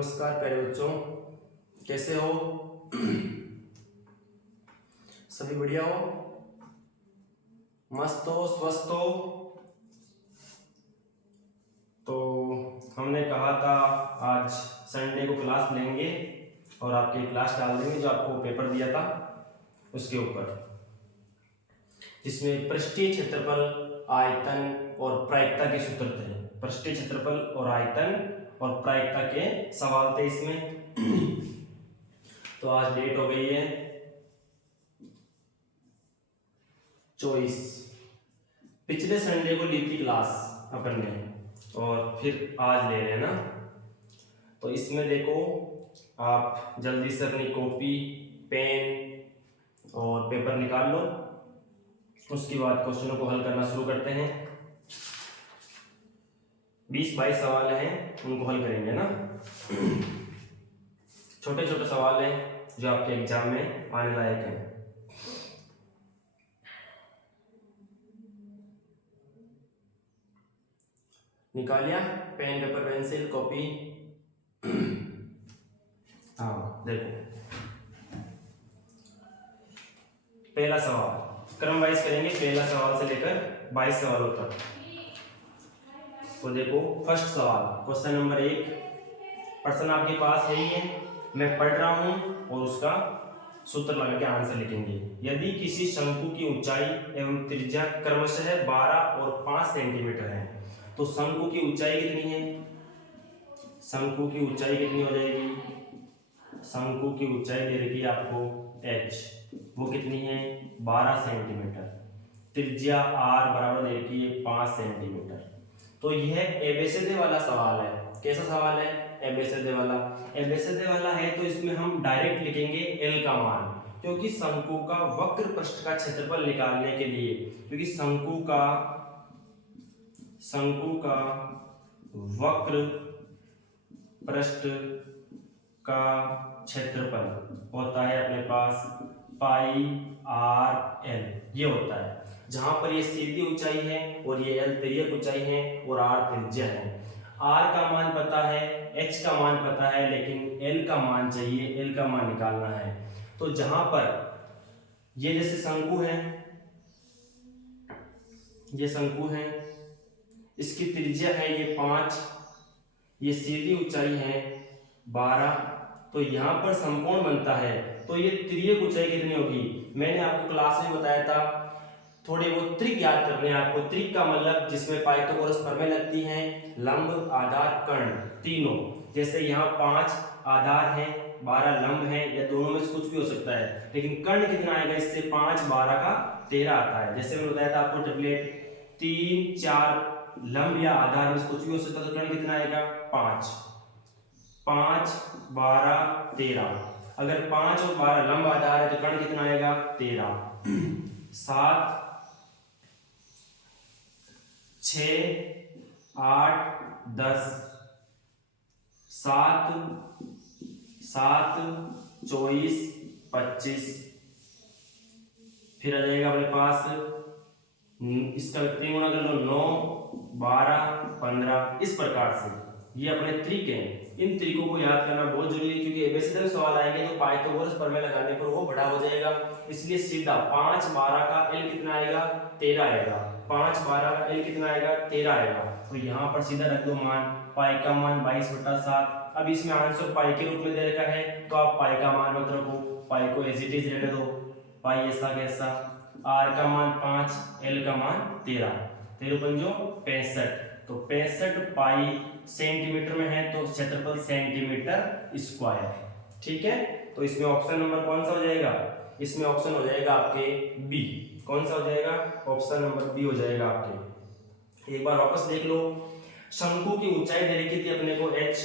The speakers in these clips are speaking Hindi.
नमस्कार प्यारे बच्चों, कैसे हो? सभी बढ़िया हो? मस्त हो, स्वस्थ हो? तो हमने कहा था आज संडे को क्लास लेंगे और आपके क्लास डाल देंगे जो आपको पेपर दिया था उसके ऊपर, जिसमें पृष्ठीय क्षेत्रफल, आयतन और प्रायिकता के सूत्र थे। पृष्ठीय क्षेत्रफल और आयतन और प्रायिकता के सवाल थे इसमें। तो आज डेट हो गई है 24। पिछले संडे को ली थी क्लास अपन ने और फिर आज ले रहे हैं ना। तो इसमें देखो, आप जल्दी से अपनी कॉपी, पेन और पेपर निकाल लो। उसके बाद क्वेश्चनों को हल करना शुरू करते हैं। 20-22 सवाल हैं, उनको हल करेंगे ना। छोटे छोटे सवाल हैं जो आपके एग्जाम में आने लायक हैं। निकालिया पेन, पेपर, पेंसिल, कॉपी? हाँ देखो, पहला सवाल क्रम वाइज करेंगे, पहला सवाल से लेकर 22 सवालों तक। तो देखो, फर्स्ट सवाल, क्वेश्चन नंबर 1। प्रश्न आपके पास है ही है, मैं पढ़ रहा हूं और उसका सूत्र लगा के आंसर लिखेंगे। यदि किसी शंकु की ऊंचाई एवं त्रिज्या क्रमशः 12 और 5 सेंटीमीटर है, तो शंकु की ऊंचाई कितनी है? शंकु की ऊंचाई कितनी हो जाएगी? शंकु की ऊंचाई दे रखी है आपको h, वो कितनी है? 12 सेंटीमीटर। त्रिज्या r बराबर दे रखी है 5 सेंटीमीटर। तो यह एबीसीडी वाला सवाल है। कैसा सवाल है? एबीसीडी वाला। एबीसीडी वाला है तो इसमें हम डायरेक्ट लिखेंगे l का मान, क्योंकि शंकु का वक्र पृष्ठ का क्षेत्रफल निकालने के लिए, क्योंकि शंकु का वक्र पृष्ठ का क्षेत्रफल होता है अपने पास पाई आर एल, ये होता है। जहां पर ये सीधी ऊंचाई है और ये एल तिर्यक ऊंचाई है और आर त्रिज्या है। आर का मान पता है, एच का मान पता है, लेकिन एल का मान चाहिए, एल का मान निकालना है। तो जहां पर ये जैसे शंकु है, ये शंकु है, इसकी त्रिज्या है ये 5, ये सीधी ऊंचाई है 12, तो यहाँ पर समकोण बनता है। तो ये तिर्यक ऊंचाई कितनी होगी? मैंने आपको क्लास में बताया था। थोड़े वो ट्रिक याद करने हैं आपको। ट्रिक का मतलब जिसमें पाइथागोरस प्रमेय लगती है, लंब, आधार, कर्ण तीनों। जैसे यहाँ 5 आधार है, 12 लंब है, या दोनों में से कुछ भी हो सकता है, लेकिन कर्ण कितना आएगा इससे? 5 12 का 13 आता है। जैसे मैंने बताया था आपको ट्रिपलेट, 3 4 लंब या आधार में से कुछ भी हो सकता है, तो कर्ण कितना आएगा? 5 12 13। अगर 5 और 12 लंब आधार है तो कर्ण कितना आएगा? 13। 7 6 8 10, 7 7 24 25। फिर आ जाएगा अपने पास, इसका 3 गुणा कर लो, 9 12 15। इस प्रकार से ये अपने त्रिक हैं। इन त्रिकों को याद करना बहुत जरूरी है, क्योंकि एबीसीडी में सवाल आएंगे तो पाइथागोरस प्रमेय लगाने पर वो बड़ा हो जाएगा। इसलिए सीधा 5 12 का l कितना आएगा? 13 आएगा। 5 12 का l कितना आएगा? 13 आएगा। तो यहाँ पर सीधा रख दो मान, पाई का मान 22/7। अब इसमें आंसर पाई के रूप में दे रखा है, तो आप पाई का मान मत रखो, पाई को एज इट इज रहने दो, पाई ऐसा कैसा। r का मान 5, l का मान 13, 13 पंजो 65। तो 65 पाई सेंटीमीटर में है, तो क्षेत्रफल सेंटीमीटर स्क्वायर। ठीक है, तो इसमें ऑप्शन नंबर कौन सा हो जाएगा? इसमें ऑप्शन हो जाएगा आपके बी। कौन सा हो जाएगा? ऑप्शन नंबर बी हो जाएगा आपके। एक बार वापस देख लो, शंकु की ऊंचाई दे रखी थी अपने को h,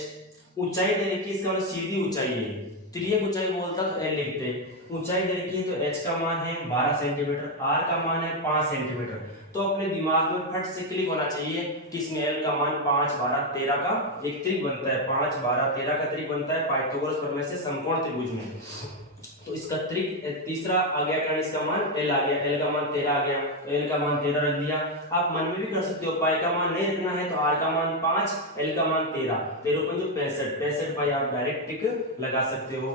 ऊंचाई दे रखी, इसका मतलब सीधी ऊंचाई है। तिर्यक ऊंचाई बोलता तो l लिखते। ऊंचाई दे रखी है तो h का मान है 12 सेंटीमीटर, r का मान है 5 सेंटीमीटर। तो अपने दिमाग में फट से क्लिक होना चाहिए कि इसमें l का मान 5 12 13 का एक त्रिक बनता है, 5 12 13 का त्रिक बनता है पाइथागोरस प्रमेय से समकोण त्रिभुज में। तो इसका तीसरा आ गया कारण इसका मान L आ गया, L का मान 13 आ गया, L का मान 13 रख दिया। आप मन में भी कर सकते हो, पाई का मान नहीं रखना है तो R का मान 5, L का मान 13, 13 5 65 पाई आप डायरेक्ट टिक लगा सकते हो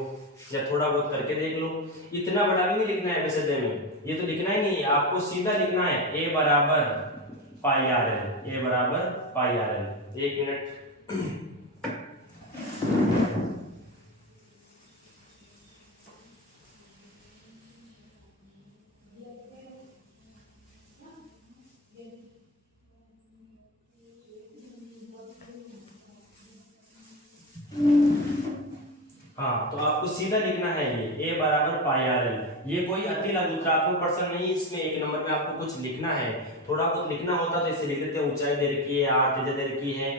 या थोड़ा बहुत करके देख लो। इतना बड़ा भी नहीं लिखना है वैसे में, ये तो लिखना ही नहीं है, आपको सीधा लिखना है A बराबर पाई RL, A बराबर पाई RL। एक मिनट हाँ, तो आपको सीधा लिखना है ये A बराबर पाई RL। ये कोई अति लघुत्रात्मक प्रश्न नहीं है, इसमें एक नंबर में आपको कुछ लिखना है, थोड़ा बहुत लिखना होता तो इसे लिख देते हैं। ऊंचाई दे रखी है, R त्रिज्या दे रखी है,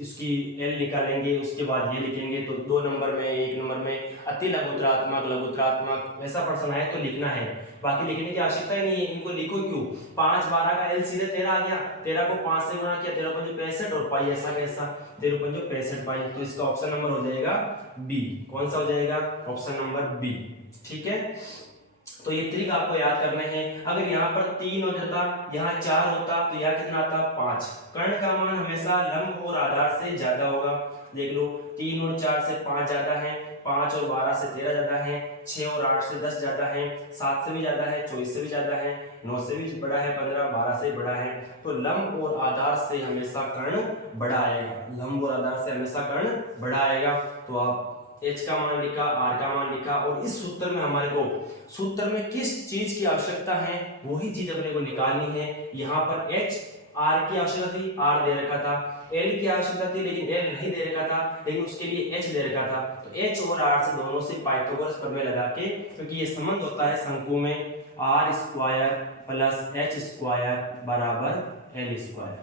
इसकी L निकालेंगे, उसके बाद ये लिखेंगे, तो 2 नंबर में 1 नंबर में अति लघुत्रात्मक लघुत्रात्मक ऐसा प्रश्न है तो लिखना है, बाकी लिखने की आवश्यकता ही नहीं है। इनको लिखो क्यों, 5 12 का L सीधे 13 आ गया, 13 को 5 से गुणा किया, 13 5 65 और पाई ऐसा कैसा 13 5 65 पाई, तो इसका ऑप्शन नंबर हो जाएगा बी। कौन सा हो जाएगा, ऑप्शन नंबर बी। ठीक है, तो ये ट्रिक आपको याद करने हैं। अगर यहाँ पर 3 हो जाता, यहाँ 4 होता तो यहाँ कितना आता 5। कर्ण का मान हमेशा लंब और आधार से ज्यादा होगा, देख लो 3 और 4 से 5 ज्यादा है, 5 और 12 से 13 ज्यादा है, 6 और 8 से 10 ज्यादा है, 7 से भी ज्यादा है, 24 से भी ज्यादा है, 9 से भी बड़ा है, 15 12 से बड़ा है। तो लंब और आधार से हमेशा कर्ण बड़ा आएगा, लंब और आधार से हमेशा कर्ण बड़ा आएगा। तो आप H का मान लिखा, R का मान लिखा, और इस सूत्र में हमारे को सूत्र में किस चीज की आवश्यकता है वही चीज अपने को निकालनी है। यहाँ पर H R की आवश्यकता थी, R दे रखा था, L की आवश्यकता थी लेकिन L नहीं दे रखा था, लेकिन उसके लिए H दे रखा था। तो H और R से दोनों से पाइथागोरस प्रमेय लगा के, क्योंकि ये संबंध होता है शंकु में R square plus H square बराबर L स्क्वायर,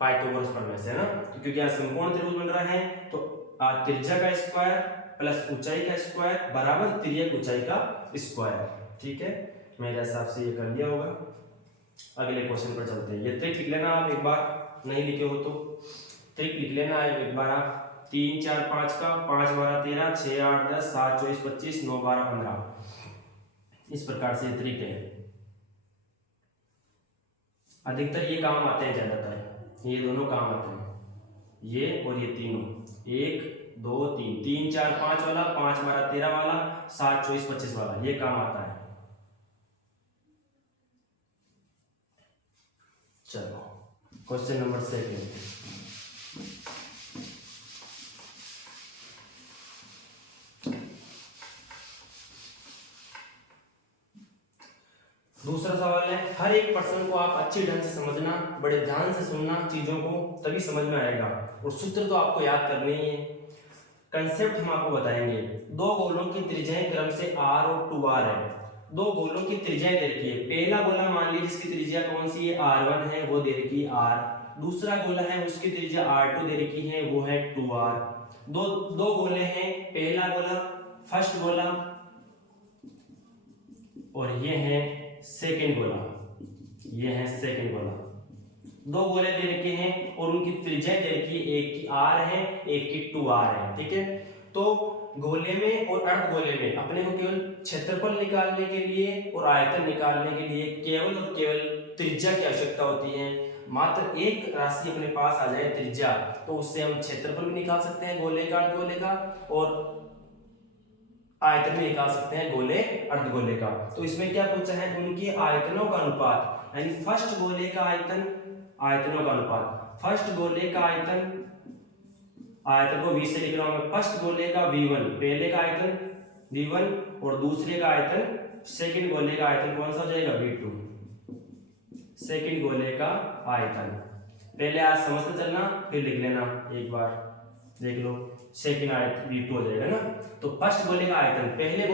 पाइथागोरस प्रमेय से ना, क्योंकि यहाँ समकोण त्रिभुज बन रहा है तो त्रिज्या का स्क्वायर प्लस ऊंचाई का स्क्वायर बराबर तिर्यक ऊंचाई का स्क्वायर। ठीक है, मेरे हिसाब से ये कर लिया होगा। अगले क्वेश्चन पर चलते हैं। ये ट्रिक लिख लेना आप एक बार, नहीं लिखे हो तो ट्रिक लिख लेना है एक बार आप। 3 4 5 का 5 12 13 6 8 10 7 24 25 9 12 15, इस प्रकार से ट्रिक है। अधिकतर ये काम आते हैं, ज्यादातर ये दोनों काम आते हैं, ये और ये तीनों, 1 2 3 3 4 5 वाला, 5 12 13 वाला, 7 24 25 वाला, ये काम आता है। चलो क्वेश्चन नंबर 2। दूसरा सवाल है, हर एक प्रश्न को आप अच्छी ढंग से समझना, बड़े ध्यान से सुनना चीजों को, तभी समझ में आएगा। और सूत्र तो आपको याद करने ही है, कंसेप्ट हम आपको बताएंगे। 2 गोलों की त्रिज्याएं क्रम से r और 2r है। 2 गोलों की त्रिज्याएं दे रखी है। पहला गोला मान लीजिए जिसकी त्रिज्या कौन सी है, r1 है, वो दे रखी है r। दूसरा गोला है उसकी त्रिज्या r2 दे रखी है, वो है 2r। दो गोले हैं, पहला गोला फर्स्ट गोला और ये है सेकंड गोला, ये है सेकंड गोला। 2 गोले दे रखे हैं और उनकी त्रिज्या दे रखी है, एक की r है एक की 2r है। ठीक है, तो गोले में और अर्धगोले में अपने को केवल क्षेत्रफल निकालने के लिए और आयतन निकालने के लिए केवल और केवल त्रिज्या की आवश्यकता होती है। मात्र एक राशि अपने पास आ जाए त्रिज्या, तो उससे हम क्षेत्रफल भी निकाल सकते हैं गोले का अर्धगोले का, और आयतन भी निकाल सकते हैं गोले अर्धगोले का। तो इसमें क्या पूछा है, उनकी आयतनों का अनुपात, यानी फर्स्ट गोले का आयतन, आयतनों का अनुपात। फर्स्ट गोले का आयतन, आयतन को v से लिख रहा हूं मैं, फर्स्ट गोले का v1, पहले का आयतन v1 और दूसरे का आयतन, सेकंड गोले का आयतन कौन सा हो जाएगा, v2। सेकंड गोले का आयतन, पहले आज समझते चलना फिर लिख लेना एक बार, देख लो सेकंड आयतन v2 हो जाएगा ना। तो फर्स्ट गोले का आयतन, पहले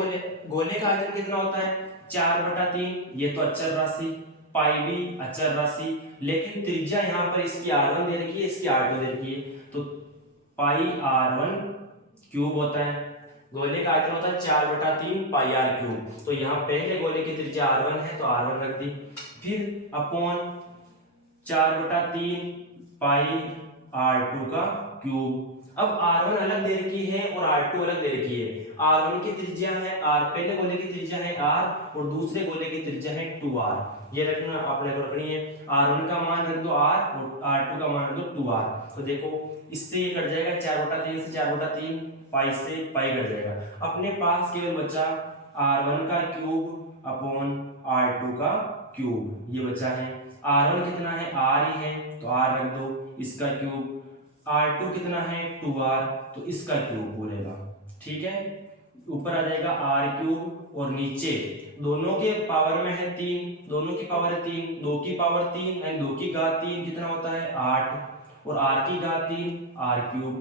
गोले का आयतन कितना होता है, 4/3, ये तो अचर राशि, पाई भी अचर राशि, लेकिन त्रिज्या यहाँ पर इसकी r1 दे रखी है, इसकी r2 दे रखी है, तो पाई r1 क्यूब होता है। गोले का आयतन होता है 4/3 पाई r क्यूब, तो यहाँ पहले गोले की त्रिज्या r1 है तो r1 रख दी, फिर अपॉन 4/3 पाई r2 का क्यूब। अब R1 अलग दे रखी है और R2 अलग दे रखी है। R1 की त्रिज्या है R, पहले गोले की त्रिज्या है R और दूसरे गोले की त्रिज्या है 2R। ये रखना आपने को रखनी है। R1 का मान रख दो R और R2 का मान रख दो 2R। तो देखो इससे ये कट जाएगा 4/3 से 4/3, पाई से पाई कट जाएगा। अपने पास केवल बचा R1 का क्यूब अपॉन R2 का क्यूब, ये बचा है। R1 कितना है R ही है तो R रख दो, इसका क्यूब। R2 कितना है 2R तो इसका क्यूब बोलेगा। ठीक है, ऊपर आ जाएगा R क्यूब और नीचे दोनों के पावर में है 3, दोनों की पावर है 3, 2 की पावर 3 यानी 2 की घात 3 कितना होता है 8 और R की घात 3 R क्यूब।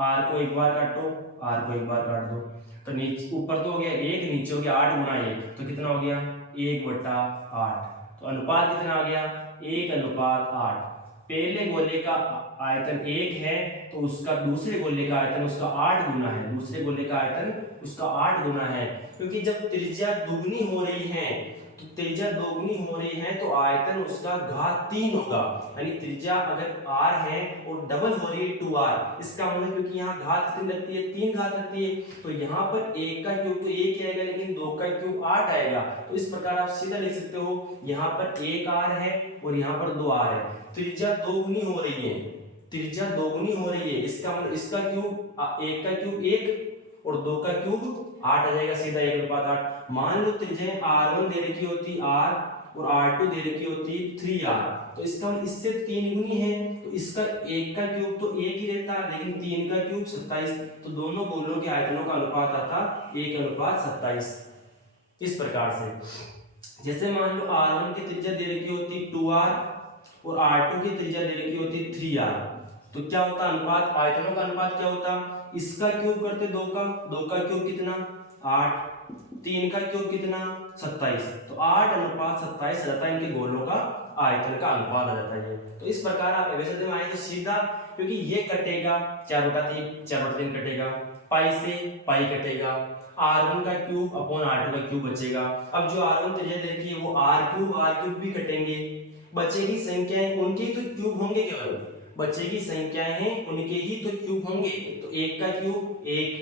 R को एक बार काटो, R को एक बार काट दो, तो नीचे ऊपर तो हो गया 1, नीचे हो गया 8 गुना 1, तो कितना हो गया 1/8। तो अनुपात कितना आ गया 1/8। पहले गोले का आयतन 1 है तो उसका दूसरे गोले का आयतन उसका 8 गुना है, दूसरे गोले का आयतन उसका 8 गुना है। क्योंकि जब त्रिज्या दुगनी हो रही है तो त्रिज्या दोगुनी हो रही है तो आयतन उसका घात 3 होगा। यानी त्रिज्या अगर r है और डबल हो रही है 2r, इसका मतलब क्योंकि यहाँ घात कितनी लगती है 3 घात लगती है, तो यहाँ पर 1 का क्यूब तो 1 ही आएगा लेकिन 2 का क्यूब 8 आएगा। तो इस प्रकार आप सीधा लिख सकते हो, यहाँ पर 1r है और यहाँ पर 2r है। त्रिज्या दोगुनी हो रही है, त्रिज्या दोगुनी हो रही है, इसका मतलब इसका क्यूब 1 का क्यूब 1 और 2 का क्यूब 8 आ जाएगा, सीधा 1/8। मान लो त्रिज्या R1 दे रखी होती R और R2 दे रखी होती 3R, तो इसका मतलब इससे 3 गुनी है तो इसका 1 का क्यूब तो 1 ही रहता है लेकिन 3 का क्यूब 27, तो दोनों गोलों के आयतनों का अनुपात आता 1/27। इस प्रकार से जैसे मान लो R1 की त्रिज्या दे रखी होती 2R और R2 की त्रिज्या दे रखी होती 3R, तो क्या होता अनुपात, आयतनों का अनुपात क्या होता, इसका क्यूब करते 2 का क्यूब कितना 8, 3 का क्यूब कितना 27, तो 8/27 रहता है इनके गोलों का आयतन का अनुपात आ जाता है। तो इस प्रकार आप एवरेज में आए तो सीधा, क्योंकि ये कटेगा 4/3 कटेगा, पाई से पाई कटेगा, R1 का क्यूब अपॉन R2 का क्यूब बचेगा। अब जो R1 त्रिज्या देखिए वो R क्यूब भी कटेंगे, बचेगी संख्याएं उनके ही तो क्यूब होंगे, केवल बचेगी संख्याएं हैं उनके ही तो क्यूब होंगे। तो 1 का क्यूब 1,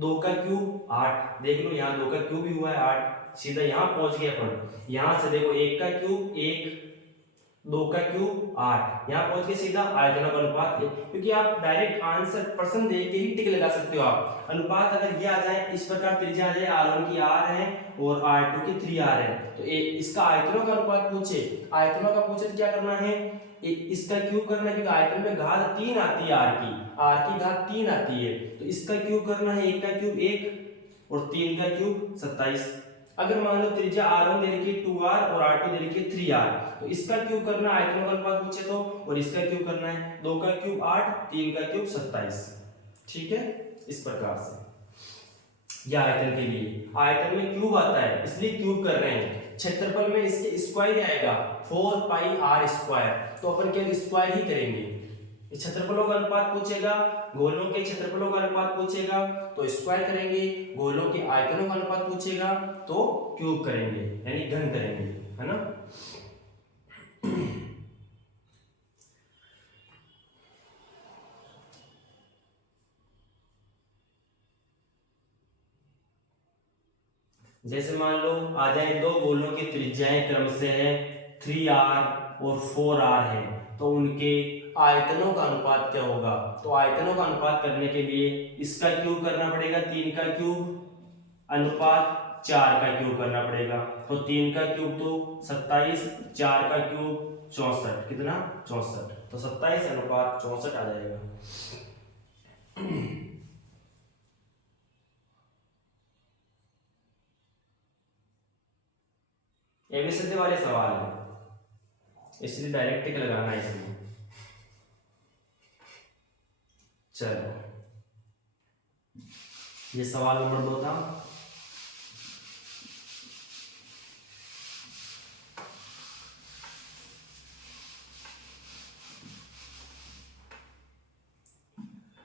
2 का क्यूब 8, देख लो यहाँ 2 का क्यूब भी हुआ है 8, सीधा यहाँ पहुंच गए अपन। यहाँ से देखो 1 का क्यूब 1, 2 का क्यूब 8, यहाँ पहुंच के सीधा आयतनों का अनुपात, क्योंकि आप डायरेक्ट आंसर प्रश्न देख के ही टिक लगा सकते हो आप। अनुपात अगर ये आ जाए इस प्रकार, त्रिज्या आ जाए R1 की R है और R2 की 3R है, तो इसका आयतनों का अनुपात पूछे, आयतनों का पूछे तो क्या करना है, इसका क्यूब करना है, क्योंकि आयतन में घात 3 आती है R की घात 3 आती है, तो इसका क्यूब करना है, 1 का क्यूब 1 और 3 का क्यूब 27। अगर मान लो त्रिज्या R1 दे रखी है 2R और R2 दे रखी है 3R, तो इसका क्यूब करना है, आयतनों का अनुपात पूछे तो, और इसका क्यूब करना है, 2 का क्यूब 8, 3 का क्यूब 27। ठीक है, इस प्रकार से यह आयतन के लिए, आयतन में क्यूब आता है इसलिए क्यूब कर रहे हैं। क्षेत्रफल में इसके स्क्वायर आएगा 4πr², तो अपन केवल स्क्वायर ही करेंगे। क्षेत्रफलों का अनुपात पूछेगा, गोलों के क्षेत्रफलों का अनुपात पूछेगा तो स्क्वायर करेंगे, गोलों के आयतनों का अनुपात पूछेगा तो क्यूब करेंगे यानी घन करेंगे, है ना। जैसे मान लो आ जाए दो गोलों की त्रिज्याएं क्रम से है 3R और 4R है, तो उनके आयतनों का अनुपात क्या होगा, तो आयतनों का अनुपात करने के लिए इसका क्यूब करना पड़ेगा, 3 का क्यूब अनुपात 4 का क्यूब करना पड़ेगा, तो 3 का क्यूब तो 27, 4 का क्यूब 64, कितना 64, तो 27/64 आ जाएगा। एबीसीडी वाले सवाल है इसलिए डायरेक्ट टिक लगाना है इसमें। चलो ये सवाल नंबर 2 था।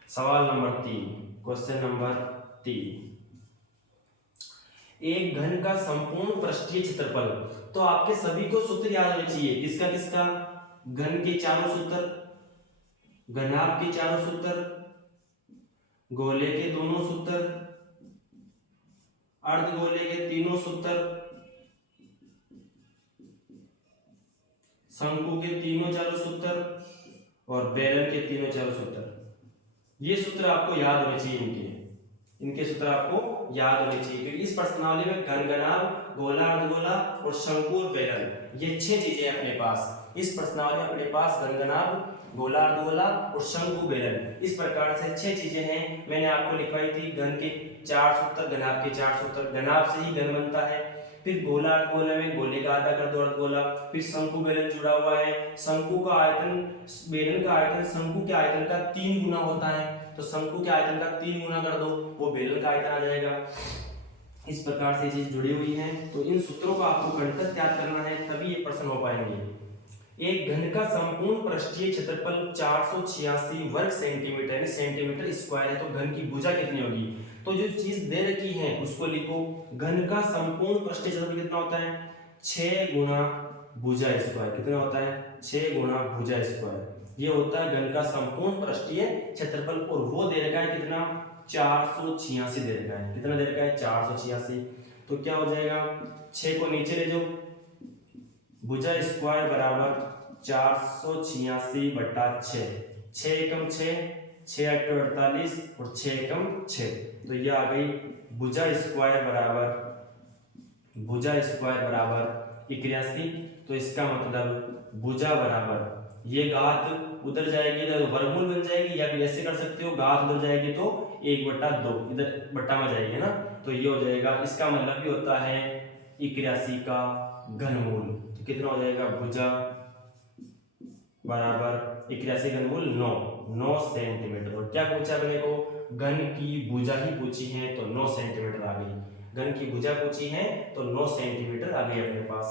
सवाल नंबर 3, क्वेश्चन नंबर 3, एक घन का संपूर्ण पृष्ठीय क्षेत्रफल, तो आपके सभी को सूत्र याद होने चाहिए, किसका किसका, घन के चारों सूत्र, घनाभ के चारों सूत्र, गोले के दोनों सूत्र, अर्धगोले के तीनों सूत्र, शंकु के तीनों चारों सूत्र और बेलन के तीनों चारों सूत्र। ये सूत्र आपको याद होने चाहिए, इनके सूत्र आपको याद होने चाहिए, क्योंकि इस प्रश्नावली में घन घनाभ, गोला अर्धगोला और शंकु और बेलन, ये 6 चीजें हैं अपने पास। इस प्रश्नावली में अपने पास घन घनाभ, गोला अर्धगोला और शंकु बेलन, इस प्रकार से 6 चीजें हैं। मैंने आपको लिखवाई थी घन के 4 सूत्र, घनाभ के 4 सूत्र, घनाभ से ही घन बनता है। फिर गोला अर्धगोला में गोले का आधा कर दो अर्धगोला। फिर शंकु बेलन जुड़ा हुआ है, शंकु का आयतन, बेलन का आयतन शंकु के आयतन का 3 गुना होता है, तो शंकु के आयतन का 3 गुना कर दो, वो बेलन का आयतन आ जाएगा। इस प्रकार से चीज जुड़ी हुई है, तो इन सूत्रों का आपको गणित याद करना है, तभी ये प्रश्न हो पाएंगे। एक घन का संपूर्ण पृष्ठीय क्षेत्रफल 486 वर्ग सेंटीमीटर यानी सेंटीमीटर स्क्वायर है, तो घन की भुजा कितनी होगी? तो जो चीज दे रखी है उसको लिखो। घन का संपूर्ण पृष्ठीय क्षेत्रफल कितना होता है? 6 गुना भुजा स्क्वायर। कितना होता है? 6 गुना भुजा स्क्वायर। ये होता है घन का संपूर्ण पृष्ठीय क्षेत्रफल, और वो दे रखा है कितना? 486 दे रखा है। कितना दे रखा है? 486। तो क्या हो जाएगा? 6 को नीचे ले जाओ, भुजा स्क्वायर बराबर 486 बटा 6, 6 एकम 6, 6 अट्ठे 48 और 6 एकम 6, तो ये आ गई भुजा स्क्वायर बराबर 81। तो इसका मतलब भुजा बराबर, ये घात उधर जाएगी तो वर्गमूल बन जाएगी, या फिर ऐसे कर सकते हो, घात उधर जाएगी तो 1/2, इधर बट्टा में जाएगी ना, तो ये हो जाएगा। इसका मतलब भी होता है 81 का घनमूल। तो कितना हो जाएगा? भुजा बराबर 81 घनमूल 9 सेंटीमीटर। और क्या पूछा मैंने को? घन की भुजा ही पूछी है, तो 9 सेंटीमीटर आ गई। घन की भुजा पूछी है तो 9 सेंटीमीटर आ गई अपने पास।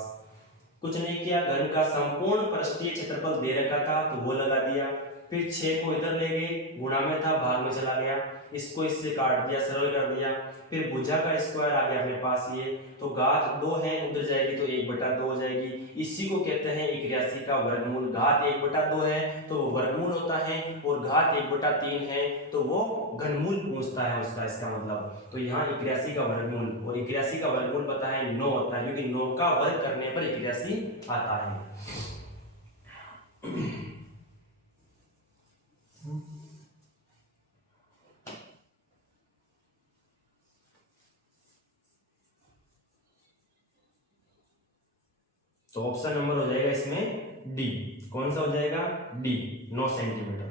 कुछ नहीं किया, घन का संपूर्ण पृष्ठीय क्षेत्रफल दे रखा था तो वो लगा दिया। फिर 6 को इधर ले गए, गुणा में था भाग में चला गया, इसको इससे काट दिया, सरल कर दिया। फिर भुजा का स्क्वायर आ गया अपने पास ये, तो घात 2 है, उधर जाएगी तो 1/2 हो जाएगी। इसी को कहते हैं 81 का वर्गमूल। घात 1/2 है तो वो वर्गमूल होता है, और घात 1/3 है तो वो घनमूल पूछता है उसका, इसका मतलब। तो यहाँ 81 का वर्गमूल, और 81 का वर्गमूल पता है 9 होता है, क्योंकि 9 का वर्ग करने पर 81 आता है। तो ऑप्शन नंबर हो जाएगा इसमें डी। कौन सा हो जाएगा? D, 9 centimetre.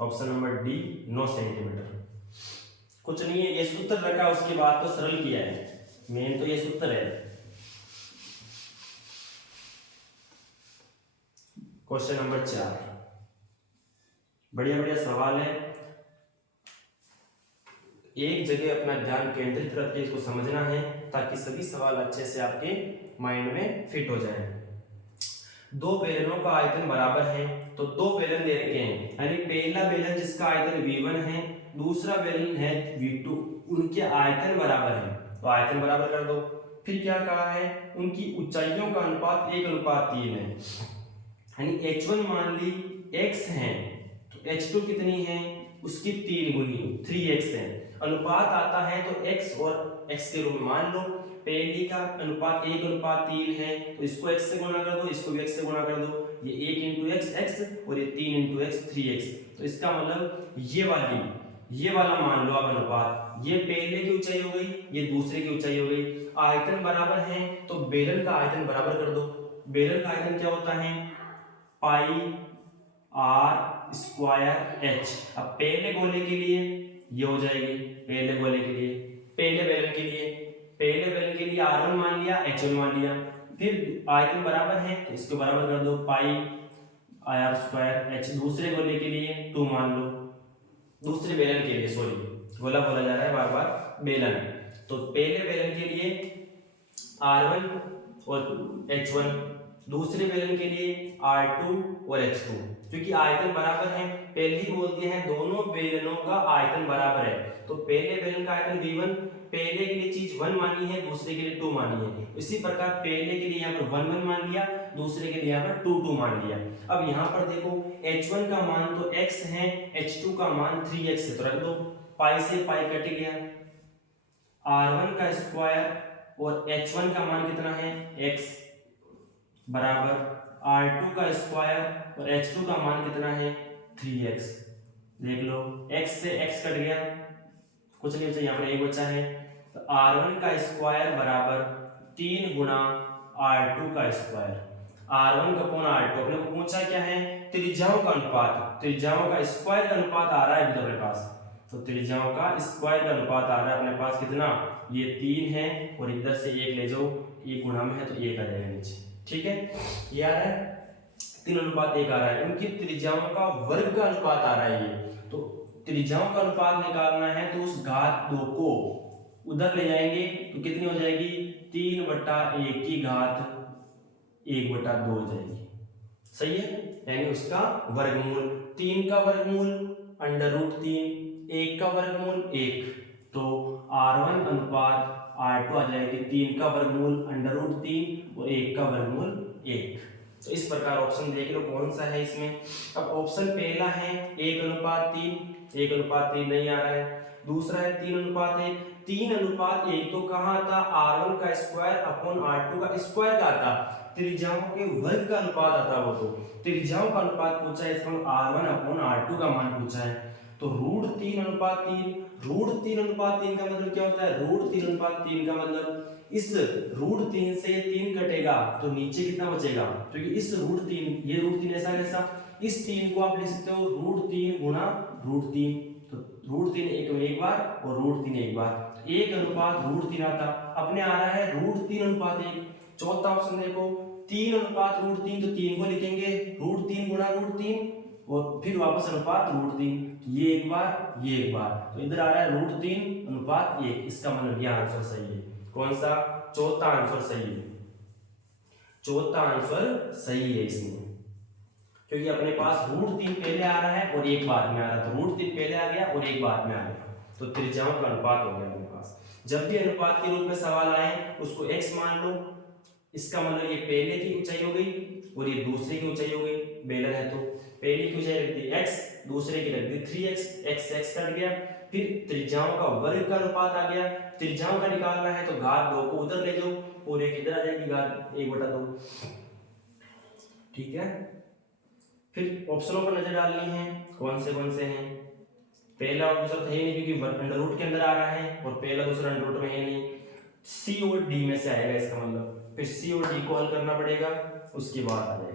Option number D 9 centimetre. कुछ नहीं है, ये सूत्र रखा, उसके बाद तो सरल किया है, मेन तो ये सूत्र है। क्वेश्चन नंबर 4, बढ़िया बढ़िया सवाल है, एक जगह अपना ध्यान केंद्रित करके इसको समझना है, ताकि सभी सवाल अच्छे से आपके माइंड में फिट हो जाए। 2 बेलनों का आयतन बराबर है, तो 2 बेलन दे रखे हैं, यानी पहला बेलन जिसका आयतन V1 है, दूसरा बेलन है V2, उनके आयतन बराबर है, तो आयतन बराबर कर दो। फिर क्या कहा है? उनकी ऊंचाइयों का अनुपात 1:3 है, यानी H1 मान ली x है, तो H2 कितनी है? उसकी 3 गुनी 3x है। अनुपात आता है तो x और x के रूप में मान लो। पहली का अनुपात 1:3 है, तो इसको x से गुणा कर दो, इसको भी x से गुणा कर दो, ये 1 × x और ये 3 × x 3x। तो इसका मतलब ये वाला मान लो आप अनुपात, ये पहले की ऊंचाई हो गई, ये दूसरे की ऊंचाई हो गई। आयतन बराबर है तो बेलन का आयतन बराबर कर दो। बेलन का आयतन क्या होता है? पाई r स्क्वायर h। अब पहले गोले के लिए ये हो जाएगी, पहले गोले के लिए, पहले बेलन के लिए r1 मान लिया, h1 मान लिया। फिर आयतन बराबर है तो इसको बराबर कर दो, पाई r स्क्वायर h। दूसरे गोले के लिए 2 मान लो, दूसरे बेलन के लिए, सॉरी गोला बोला जा रहा है बार बार, बेलन। तो पहले बेलन के लिए r1 और h1, दूसरे बेलन के लिए r2 और h2। क्योंकि आयतन बराबर है, पहले ही बोल दिया है दोनों बेलनों का आयतन बराबर है, तो पहले बेलन का आयतन V1, पहले के लिए चीज 1 मानी है, दूसरे के लिए 2 मानी है। इसी प्रकार पहले के लिए यहाँ पर 1 1 मान लिया, दूसरे के लिए यहाँ पर 2 2 मान लिया। अब यहाँ पर देखो H1 का मान तो x है, H2 का मान 3x है, तो रख दो। पाई से पाई कट गया, r1 का स्क्वायर और h1 का मान कितना है x बराबर r2 का स्क्वायर और h2 का मान कितना है 3x। देख लो x से x कट गया, कुछ नहीं बचा, यहाँ पर एक बचा है, तो r1 का स्क्वायर बराबर 3 गुना r2 का स्क्वायर। r1 का अपॉन r2, अपने को पूछा क्या है त्रिज्याओं का अनुपात, त्रिज्याओं का स्क्वायर का अनुपात आ रहा है अभी अपने पास, तो त्रिज्याओं का स्क्वायर का अनुपात आ रहा है अपने पास कितना, ये 3 है और इधर से 1 ले जाओ, ये गुणा में है तो 1 आ जाएगा नीचे। ठीक है, ये आ रहा है 3:1 आ रहा है, उनकी त्रिज्याओं का वर्ग का अनुपात आ रहा है ये, तो त्रिज्याओं का अनुपात निकालना है तो उस घात 2 को उधर ले जाएंगे तो कितनी हो जाएगी 3/1 की घात 1/2 हो जाएगी। सही है, यानी उसका वर्गमूल 3 का वर्गमूल √3, 1 का वर्गमूल 1, तो r1 अनुपात r2 आ जाएगी 3 का वर्गमूल √3 और 1 का वर्गमूल 1। तो इस प्रकार ऑप्शन देख लो कौन सा है इसमें। अब ऑप्शन पहला है 1:3, 1:3 नहीं आ रहा है, दूसरा है 3:1, 3:1 तो कहाँ आता r1 का स्क्वायर अपॉन r2 का स्क्वायर का आता, त्रिज्याओं के वर्ग का अनुपात आता, वो तो त्रिज्याओं का अनुपात पूछा है, इसमें r1 अपॉन r2 का मान पूछा है, तो √3:3, √3:3 का मतलब क्या होता है, √3:3 का मतलब इस √3 से 3 कटेगा तो नीचे कितना बचेगा, क्योंकि इस √3 ये √3 ऐसा कैसा, इस 3 को आप लिख सकते हो √3 गुना √3, तो √3 एक बार और √3 एक बार, 1:√3 आता, अपने आ रहा है √3:1। चौथा ऑप्शन देखो 3:√3, तो 3 को लिखेंगे √3 गुना √3 और फिर वापस अनुपात √3, ये एक बार ये एक बार, तो इधर आ रहा है √3:1, इसका मतलब यह आंसर सही है। कौन सा, चौथा आंसर सही है, चौथा आंसर सही है इसमें, क्योंकि अपने पास √3 पहले आ रहा है और एक बाद में आ रहा है, तो √3 पहले आ गया और एक बाद में आ गया, तो त्रिज्याओं का अनुपात हो गया अपने पास। जब भी अनुपात के रूप में सवाल आए उसको x मान लो, इसका मतलब ये पहले की ऊंचाई हो गई और ये दूसरे की ऊंचाई हो गई, बेलन है तो पहले की ऊंचाई रख दी x, दूसरे की रख दी 3x, x कट गया, फिर त्रिज्याओं का वर्ग का अनुपात आ गया, त्रिज्याओं का निकालना है तो घात 2 को उधर ले जाओ और एक इधर आ जाएगी घात 1/2। ठीक है, फिर ऑप्शनों पर नजर डालनी है कौन से हैं, पहला और दूसरा तो है नहीं क्योंकि अंडर रूट के अंदर आ रहा है और पहला दूसरा अंडर रूट में है नहीं, सी और डी में से आएगा इसका मतलब, फिर सी और डी को हल करना पड़ेगा उसके बाद आ जाएगा।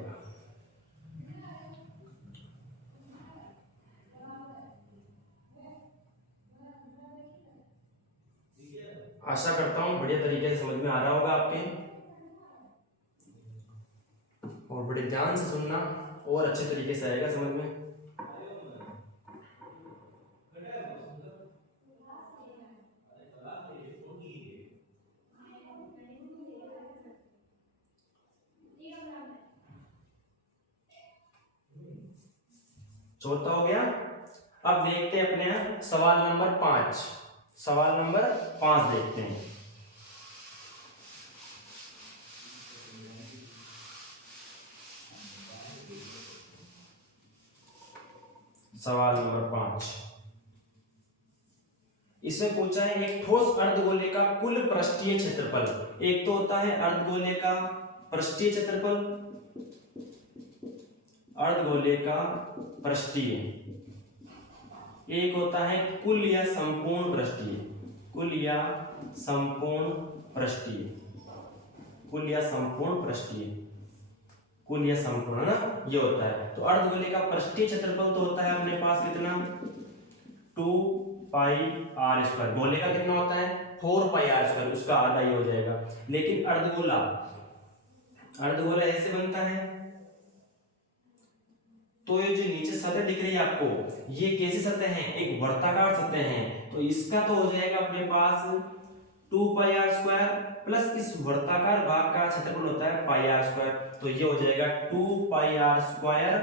आशा करता हूं बढ़िया तरीके से समझ में आ रहा होगा आपके, और बड़े ध्यान से सुनना और अच्छे तरीके से आएगा समझ में। चौथा हो गया। अब देखते हैं अपने सवाल नंबर 5, सवाल नंबर 5 देखते हैं। सवाल नंबर 5, इसमें पूछा है एक ठोस अर्धगोले का कुल पृष्ठीय क्षेत्रफल, एक तो होता है अर्धगोले का पृष्ठीय क्षेत्रफल, अर्धगोले का पृष्ठीय, एक होता है कुल या संपूर्ण पृष्ठीय, कुल या संपूर्ण पृष्ठीय, कुल या संपूर्ण पृष्ठीय, कुल या संपूर्ण ना ये होता है। तो अर्धगोले का पृष्ठीय क्षेत्रफल तो होता है अपने पास कितना 2πr², गोले का कितना होता है 4πr², उसका आधा ही हो जाएगा। लेकिन अर्धगोला, अर्धगोला ऐसे बनता है, तो ये जो नीचे सतह दिख रही है आपको ये कैसी सतह है, एक वर्ताकार सतह है, तो इसका तो हो जाएगा अपने पास 2πr² प्लस इस वर्ताकार भाग का क्षेत्रफल होता है πr², तो ये हो जाएगा 2πr²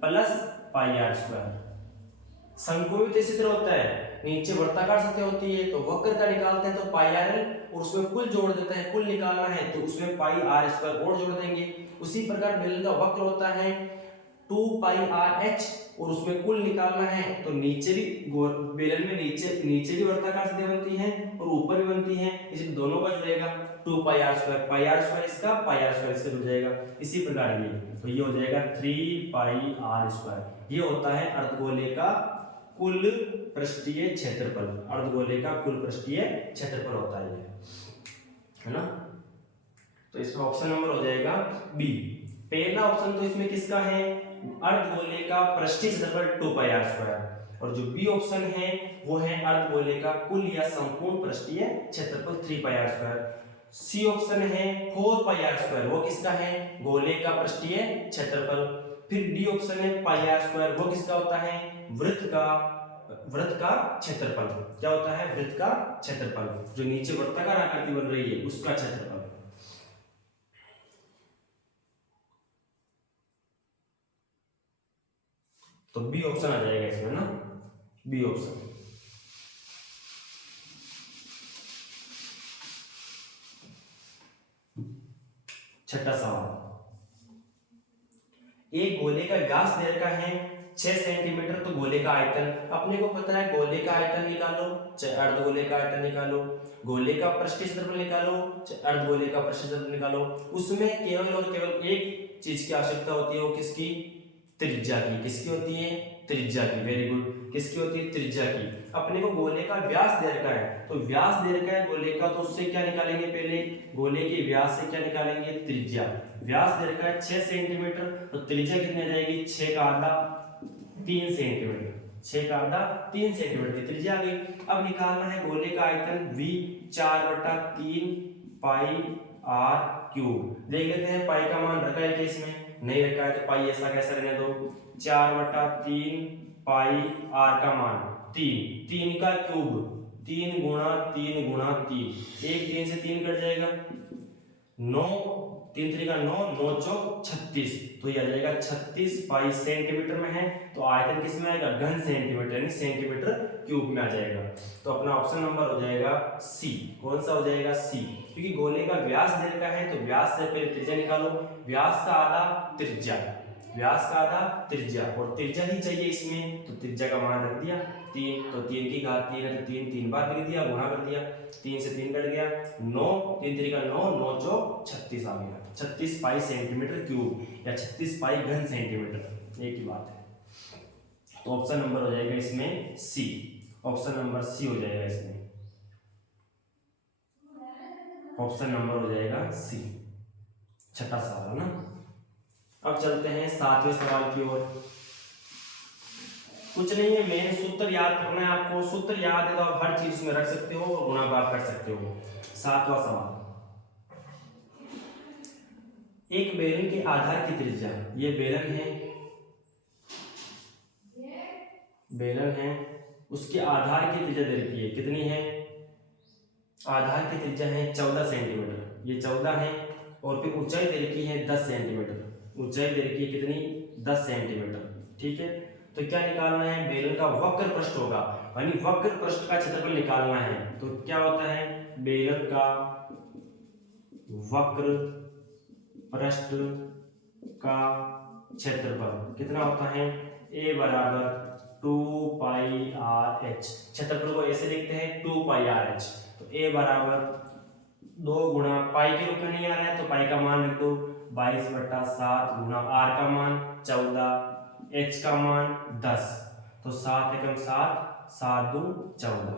प्लस πr²। संकोचित इसी तरह होता है, नीचे वर्ताकार सतह होती है तो वक्र का निकालते हैं तो πrl और उसमें कुल जोड़ देते हैं, कुल निकालना है तो उसमें πr² और जोड़ देंगे। उसी प्रकार बेलन का वक्र होता है 2πr(h) और उसमें कुल निकालना है तो नीचे भी बेलन में नीचे भी वृत्ताकार सतह बनती है और ऊपर भी बनती है, इसलिए दोनों का जुड़ेगा 2πr² इसका जुड़ जाएगा। इसी प्रकार ये तो ये हो जाएगा 3πr²। ये होता है अर्धगोले का कुल पृष्ठीय क्षेत्रफल, अर्धगोले का कुल पृष्ठीय क्षेत्रफल होता है ये, है ना। तो इसका ऑप्शन नंबर हो जाएगा बी। पहला ऑप्शन तो इसमें किसका है, अर्धगोले का पृष्ठीय क्षेत्रफल 2πr², और जो बी ऑप्शन है वो है अर्धगोले का कुल या संपूर्ण पृष्ठीय क्षेत्रफल 3πr²। सी ऑप्शन है 4πr², वो किसका है, गोले का पृष्ठीय क्षेत्रफल। फिर डी ऑप्शन है πr², वो किसका होता है, वृत्त का क्षेत्रफल। क्या होता है, वृत्त का क्षेत्रफल, जो नीचे वृत्ताकार आकृति बन रही है उसका क्षेत्रफल। तो बी ऑप्शन आ जाएगा इसमें ना, बी ऑप्शन। छठा सवाल, एक गोले का व्यास दे रखा है 6 सेंटीमीटर, तो गोले का आयतन अपने को पता है, गोले का आयतन निकालो चाहे अर्धगोले का आयतन निकालो, गोले का पृष्ठीय क्षेत्रफल निकालो चाहे अर्धगोले का पृष्ठीय क्षेत्रफल निकालो, उसमें केवल और केवल एक चीज की आवश्यकता होती है, वो किसकी, त्रिज्या की। किसकी होती है, त्रिज्या की। वेरी गुड, किसकी होती है, त्रिज्या की। अपने को गोले का व्यास दे रखा है, तो व्यास दे रखा है गोले का, तो उससे क्या निकालेंगे, पहले गोले के व्यास से क्या निकालेंगे, त्रिज्या। व्यास दे रखा है 6 सेंटीमीटर, तो त्रिज्या कितनी आ जाएगी, 6 का आधा 3 सेंटीमीटर, 6 का आधा 3 सेंटीमीटर की त्रिज्या आ गई। अब निकालना है गोले का आयतन v 4/3 πr³। देख लेते हैं पाई का मान रखा है कि इसमें नहीं रखा है, तो पाई ऐसा कैसा रहने दो, 4/3 πr का मान 3 का क्यूब, 3 गुणा 3 गुणा 3, 1 3 से 3 कट जाएगा, 9 3 3 का 9, 9 चौक 36, तो ये आ जाएगा 36 पाई सेंटीमीटर में है, तो आयतन किस में आएगा, घन सेंटीमीटर यानी सेंटीमीटर क्यूब में आ जाएगा। तो अपना ऑप्शन नंबर हो जाएगा सी। कौन सा हो जाएगा, सी, क्योंकि गोले का व्यास दे रखा है तो व्यास से पहले त्रिज्या निकालो, व्यास का आधा त्रिज्या, व्यास का आधा त्रिज्या, और त्रिज्या ही चाहिए इसमें, तो त्रिज्या का मान रख दिया 3, तो 3 की घात 3 है, तो 3 बार लिख दिया, गुणा कर दिया, 3 से 3 कट गया, 9 3 3 का 9, 9 चौक 36 आ गया, 36 पाई सेंटीमीटर क्यूब या 36 पाई घन सेंटीमीटर, एक ही बात है। तो ऑप्शन नंबर हो जाएगा इसमें सी, ऑप्शन नंबर सी हो जाएगा इसमें, ऑप्शन नंबर हो जाएगा सी। छठा सवाल है ना। अब चलते हैं 7वें सवाल की ओर। कुछ नहीं है, मेन सूत्र याद करना है आपको, सूत्र याद है तो आप हर चीज में रख सकते हो और गुणा भाग कर सकते हो। 7वां सवाल, एक बेलन के आधार की त्रिज्या, ये बेलन है, उसके आधार की त्रिज्या दे रखी है, कितनी है, आधार की त्रिज्या है 14 सेंटीमीटर, ये 14 है, और फिर ऊंचाई दे रखी है 10 सेंटीमीटर, ऊंचाई दे रखी है कितनी, 10 सेंटीमीटर, ठीक है। तो क्या निकालना है, बेलन का वक्र पृष्ठ होगा, यानी वक्र पृष्ठ का क्षेत्रफल निकालना है। तो क्या होता है, बेलन का वक्र पृष्ठ का क्षेत्रफल कितना होता है, a बराबर 2πr(h), क्षेत्रफल को ऐसे लिखते हैं 2πr(h), तो a बराबर 2 गुणा पाई के रूप में नहीं आ रहा है तो पाई का मान रख दो 22/7 गुणा r का मान 14, h का मान 10, तो 7 एकम 7, 7 2 14,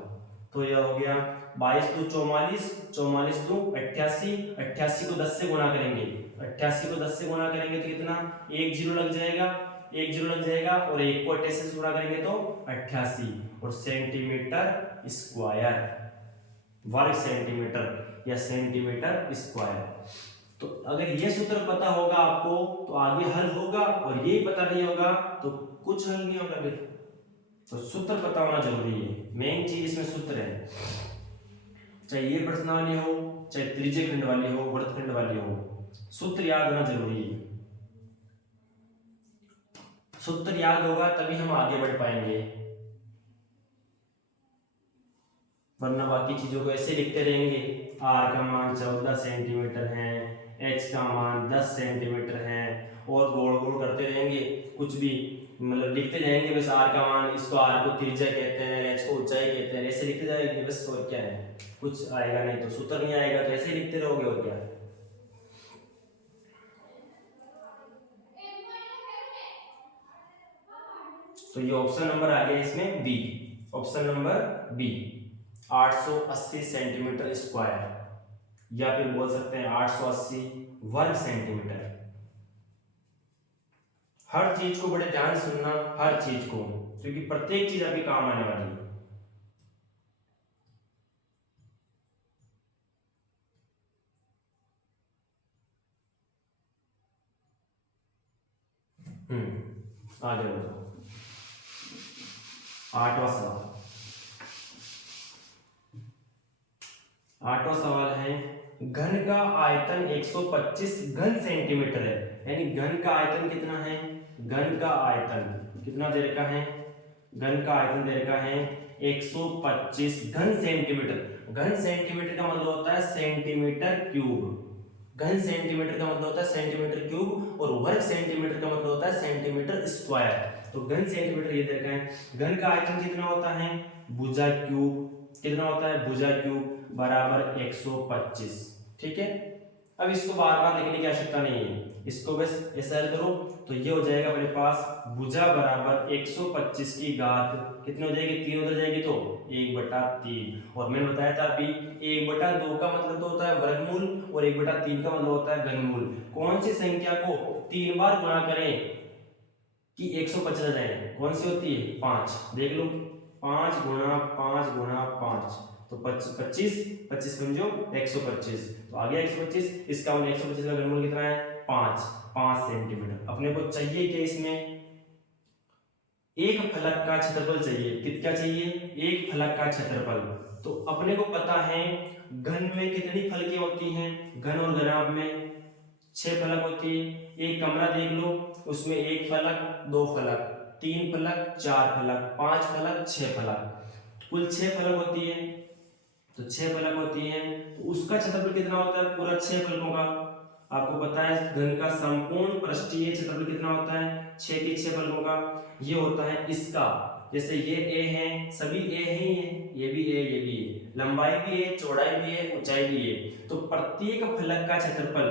तो यह हो गया 22 2 44, 44 2 88, 88 को 10 से गुणा करेंगे, 88 को 10 से गुणा करेंगे तो कितना, 1 0 लग जाएगा, 1 0 लग जाएगा, और 1 को 88 से गुणा करेंगे तो 88, और सेंटीमीटर स्क्वायर, वर्ग सेंटीमीटर या सेंटीमीटर स्क्वायर। तो अगर ये सूत्र पता होगा आपको तो आगे हल होगा, और ये पता नहीं होगा तो कुछ हल नहीं होगा। फिर तो सूत्र पता होना जरूरी है, मेन चीज इसमें सूत्र है, चाहे ये प्रश्नावली हो, चाहे त्रिज्य खंड वाली हो, वृत्तखंड वाली हो, सूत्र याद होना जरूरी है। सूत्र याद होगा तभी हम आगे बढ़ पाएंगे, वरना बाकी चीजों को ऐसे लिखते रहेंगे, r का मान 14 सेंटीमीटर है, h का मान 10 सेंटीमीटर है, और गोल गोल करते रहेंगे, कुछ भी मतलब लिखते जाएंगे बस आर का मान, इसको आर को त्रिज्या कहते हैं, एच को ऊंचाई कहते हैं, ऐसे लिखते जाएंगे बस, और क्या है, कुछ आएगा नहीं तो सूत्र नहीं आएगा, तो ऐसे ही लिखते रहोगे और क्या है। तो ये ऑप्शन नंबर आ गया इसमें B, option number B 880 centimetre square, या फिर बोल सकते हैं 880 वर्ग सेंटीमीटर। हर चीज को बड़े ध्यान से सुनना, हर चीज को, क्योंकि प्रत्येक चीज आपके काम आने वाली है। आगे बताओ। 8वां सवाल, 8वां सवाल है घन का आयतन 125 घन सेंटीमीटर है, यानी घन का आयतन कितना है, घन का आयतन कितना दे रखा है, घन का आयतन दे रखा है 125 घन सेंटीमीटर। घन सेंटीमीटर का मतलब होता है सेंटीमीटर क्यूब, घन सेंटीमीटर का मतलब होता है सेंटीमीटर क्यूब, और वर्ग सेंटीमीटर का मतलब होता है सेंटीमीटर स्क्वायर। तो घन सेंटीमीटर ये देखा है, घन का आयतन कितना होता है, भुजा क्यूब कितना होता है, भुजा क्यूब बराबर 125, ठीक है। अब इसको बार बार लिखने की आवश्यकता नहीं है, इसको बस ऐसा करो तो ये हो जाएगा अपने पास भुजा बराबर 125 की घात कितनी हो जाएगी, 3 उधर जाएगी तो 1/3, और मैंने बताया था अभी 1/2 का मतलब तो होता है वर्गमूल, और 1/3 का मतलब होता है घनमूल। कौन सी संख्या को 3 बार गुणा करें कि 125 आ जाए, कौन सी होती है, 5, देख लो 5 गुणा 5 गुणा 5 तो 25, 25 समझो 125, तो आ गया 125, इसका मतलब 125 का घनमूल कितना है, 5 सेंटीमीटर। अपने को चाहिए क्या इसमें, एक फलक का क्षेत्रफल चाहिए, कितना चाहिए, एक फलक का क्षेत्रफल। तो अपने को पता है घन में कितनी फलकें होती हैं, घन और घनाभ में 6 फलक होती है। एक कमरा देख लो, उसमें 1 फलक 2 फलक 3 फलक 4 फलक 5 फलक 6 फलक, कुल 6 फलक होती है। तो 6 फलक होती है, तो उसका क्षेत्रफल कितना होता है, पूरा 6 फलकों का। आपको पता है घन का संपूर्ण पृष्ठीय क्षेत्रफल कितना होता है, 6 के 6 फलकों का। ये होता है इसका, जैसे ये ए है, सभी ए ही है, ये भी ए, ये भी है, लंबाई भी है, चौड़ाई भी है, ऊंचाई भी है। तो प्रत्येक फलक का क्षेत्रफल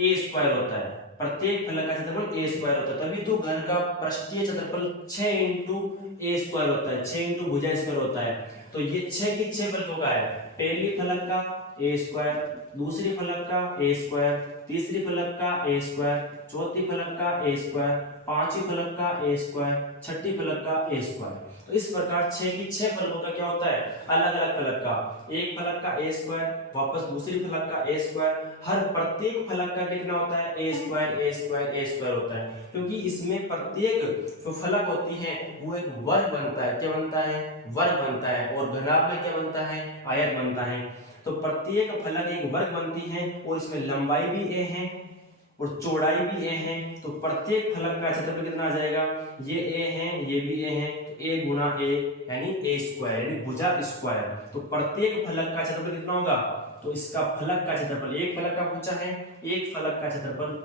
ए स्क्वायर होता है, प्रत्येक फलक का क्षेत्रफल ए स्क्वायर होता है। तभी तो घन का पृष्ठीय क्षेत्रफल 6 इंटू ए स्क्वायर होता है, 6 इंटू भुजा स्क्वायर होता है। तो ये 6 के 6 फलकों का है, पहली फलक का ए स्क्वायर, दूसरी फलक का ए स्क्वायर, तीसरी फलक का ए स्क्वायर, चौथी फलक का ए स्क्वायर, पांचवी फलक का ए स्क्वायर, छठी फलक का ए स्क्वायर। तो इस प्रकार 6 की 6 फलकों का क्या होता है, अलग अलग फलक का, एक फलक का ए स्क्वायर, वापस दूसरी फलक का ए स्क्वायर, हर प्रत्येक फलक का कितना होता है, ए स्क्वायर ए स्क्वायर ए स्क्वायर होता है। क्योंकि इसमें प्रत्येक जो फलक होती है वो एक वर्ग बनता है, क्या बनता है, वर्ग बनता है, और घनाभ में क्या बनता है, आयत बनता है। तो प्रत्येक फलक एक वर्ग बनती है, और इसमें लंबाई भी ए है और चौड़ाई भी ए है। तो प्रत्येक फलक का क्षेत्रफल कितना आ जाएगा, ये ए है, ये भी ए है, तो ए गुना ए यानी ए स्क्वायर, यानी भुजा स्क्वायर। तो प्रत्येक फलक का क्षेत्रफल कितना होगा, तो इसका फलक का क्षेत्रफल, एक फलक का पूछा है, एक फलक का क्षेत्रफल,